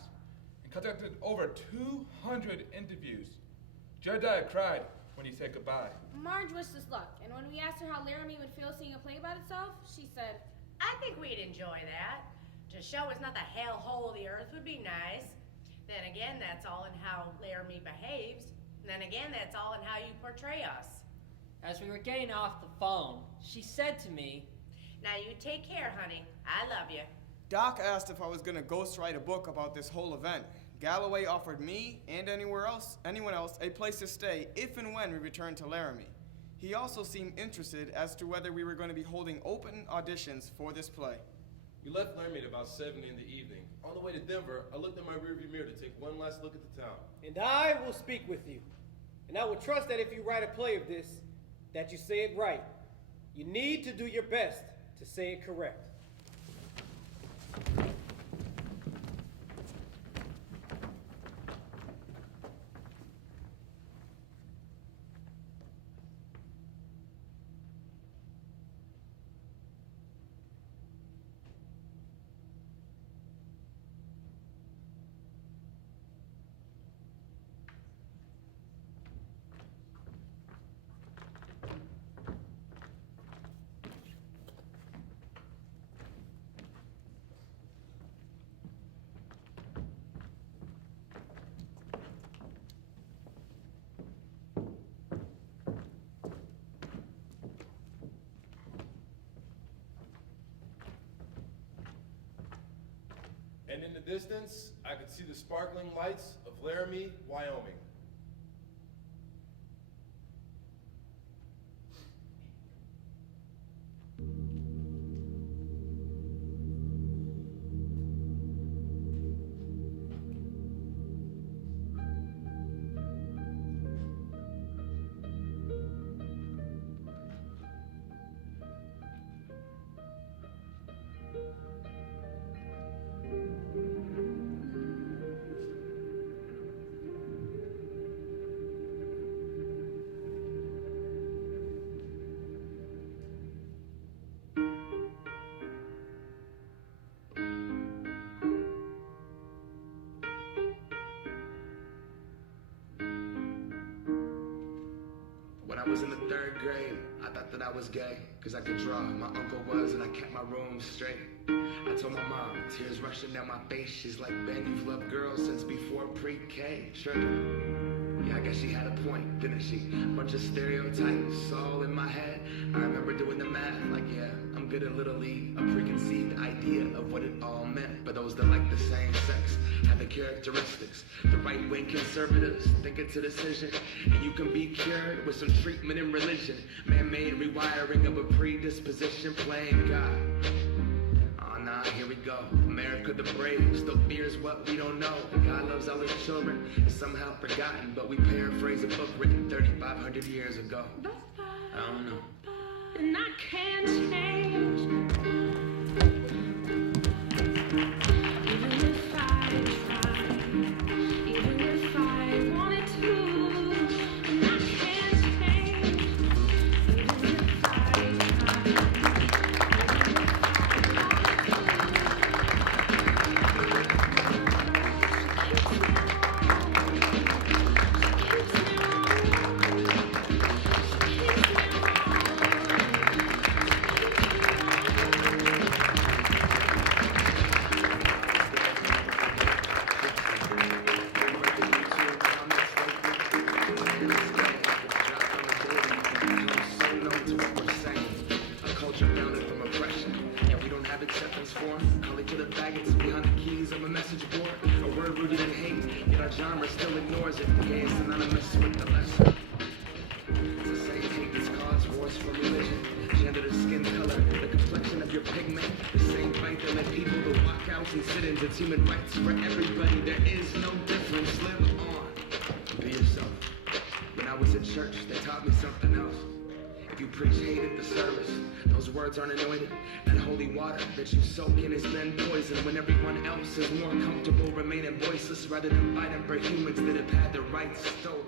and conducted over 200 interviews. Jedediah cried when he said goodbye. Marge wished us luck, and when we asked her how Laramie would feel seeing a play about itself, she said, I think we'd enjoy that. To show it's not the hellhole of the earth would be nice. Then again, that's all in how Laramie behaves. And then again, that's all in how you portray us. As we were getting off the phone, she said to me, Now you take care, honey. I love you. Doc asked if I was gonna ghostwrite a book about this whole event. Galloway offered me and anyone else a place to stay if and when we returned to Laramie. He also seemed interested as to whether we were going to be holding open auditions for this play. We left Laramie at about 7 in the evening. On the way to Denver, I looked in my rearview mirror to take one last look at the town. And I will speak with you. And I will trust that if you write a play of this, that you say it right. You need to do your best to say it correct. distance, I could see the sparkling lights of Laramie, Wyoming. When I was in the 3rd grade, I thought that I was gay, cause I could draw. My uncle was, and I kept my room straight. I told my mom, tears rushing down my face. She's like, Ben, you've loved girls since before pre-K. Sugar. Yeah, I guess she had a point, didn't she? Bunch of stereotypes all in my head. I remember doing the math, like, yeah, I'm good at Little League. A preconceived idea of what it all meant. But those that like the same sex have the characteristics. The right-wing conservatives think it's a decision, and you can be cured with some treatment in religion. Man-made rewiring of a predisposition, playing God. Oh nah, here we go. America the brave still fears what we don't know. God loves all his children, it's somehow forgotten, but we paraphrase a book written 3,500 years ago. I don't know. And I can't change. Even if I try, even if I wanted to, and I can't change. Even if I genre still ignores it. Yeah, it's synonymous with the lesson. It's the same hate that's caused wars for religion, gender, the skin color, the complexion of your pigment. The same fight that led people to walkouts and sit-ins. It's human rights for everybody. There is no difference. Live on. Be yourself. When I was in church, they taught me something else. If you preach hate at the service, those words aren't anointed. That holy water that you soak in is then poison when everyone else is more comfortable remaining voiceless rather than fighting for humans that have had their rights stolen.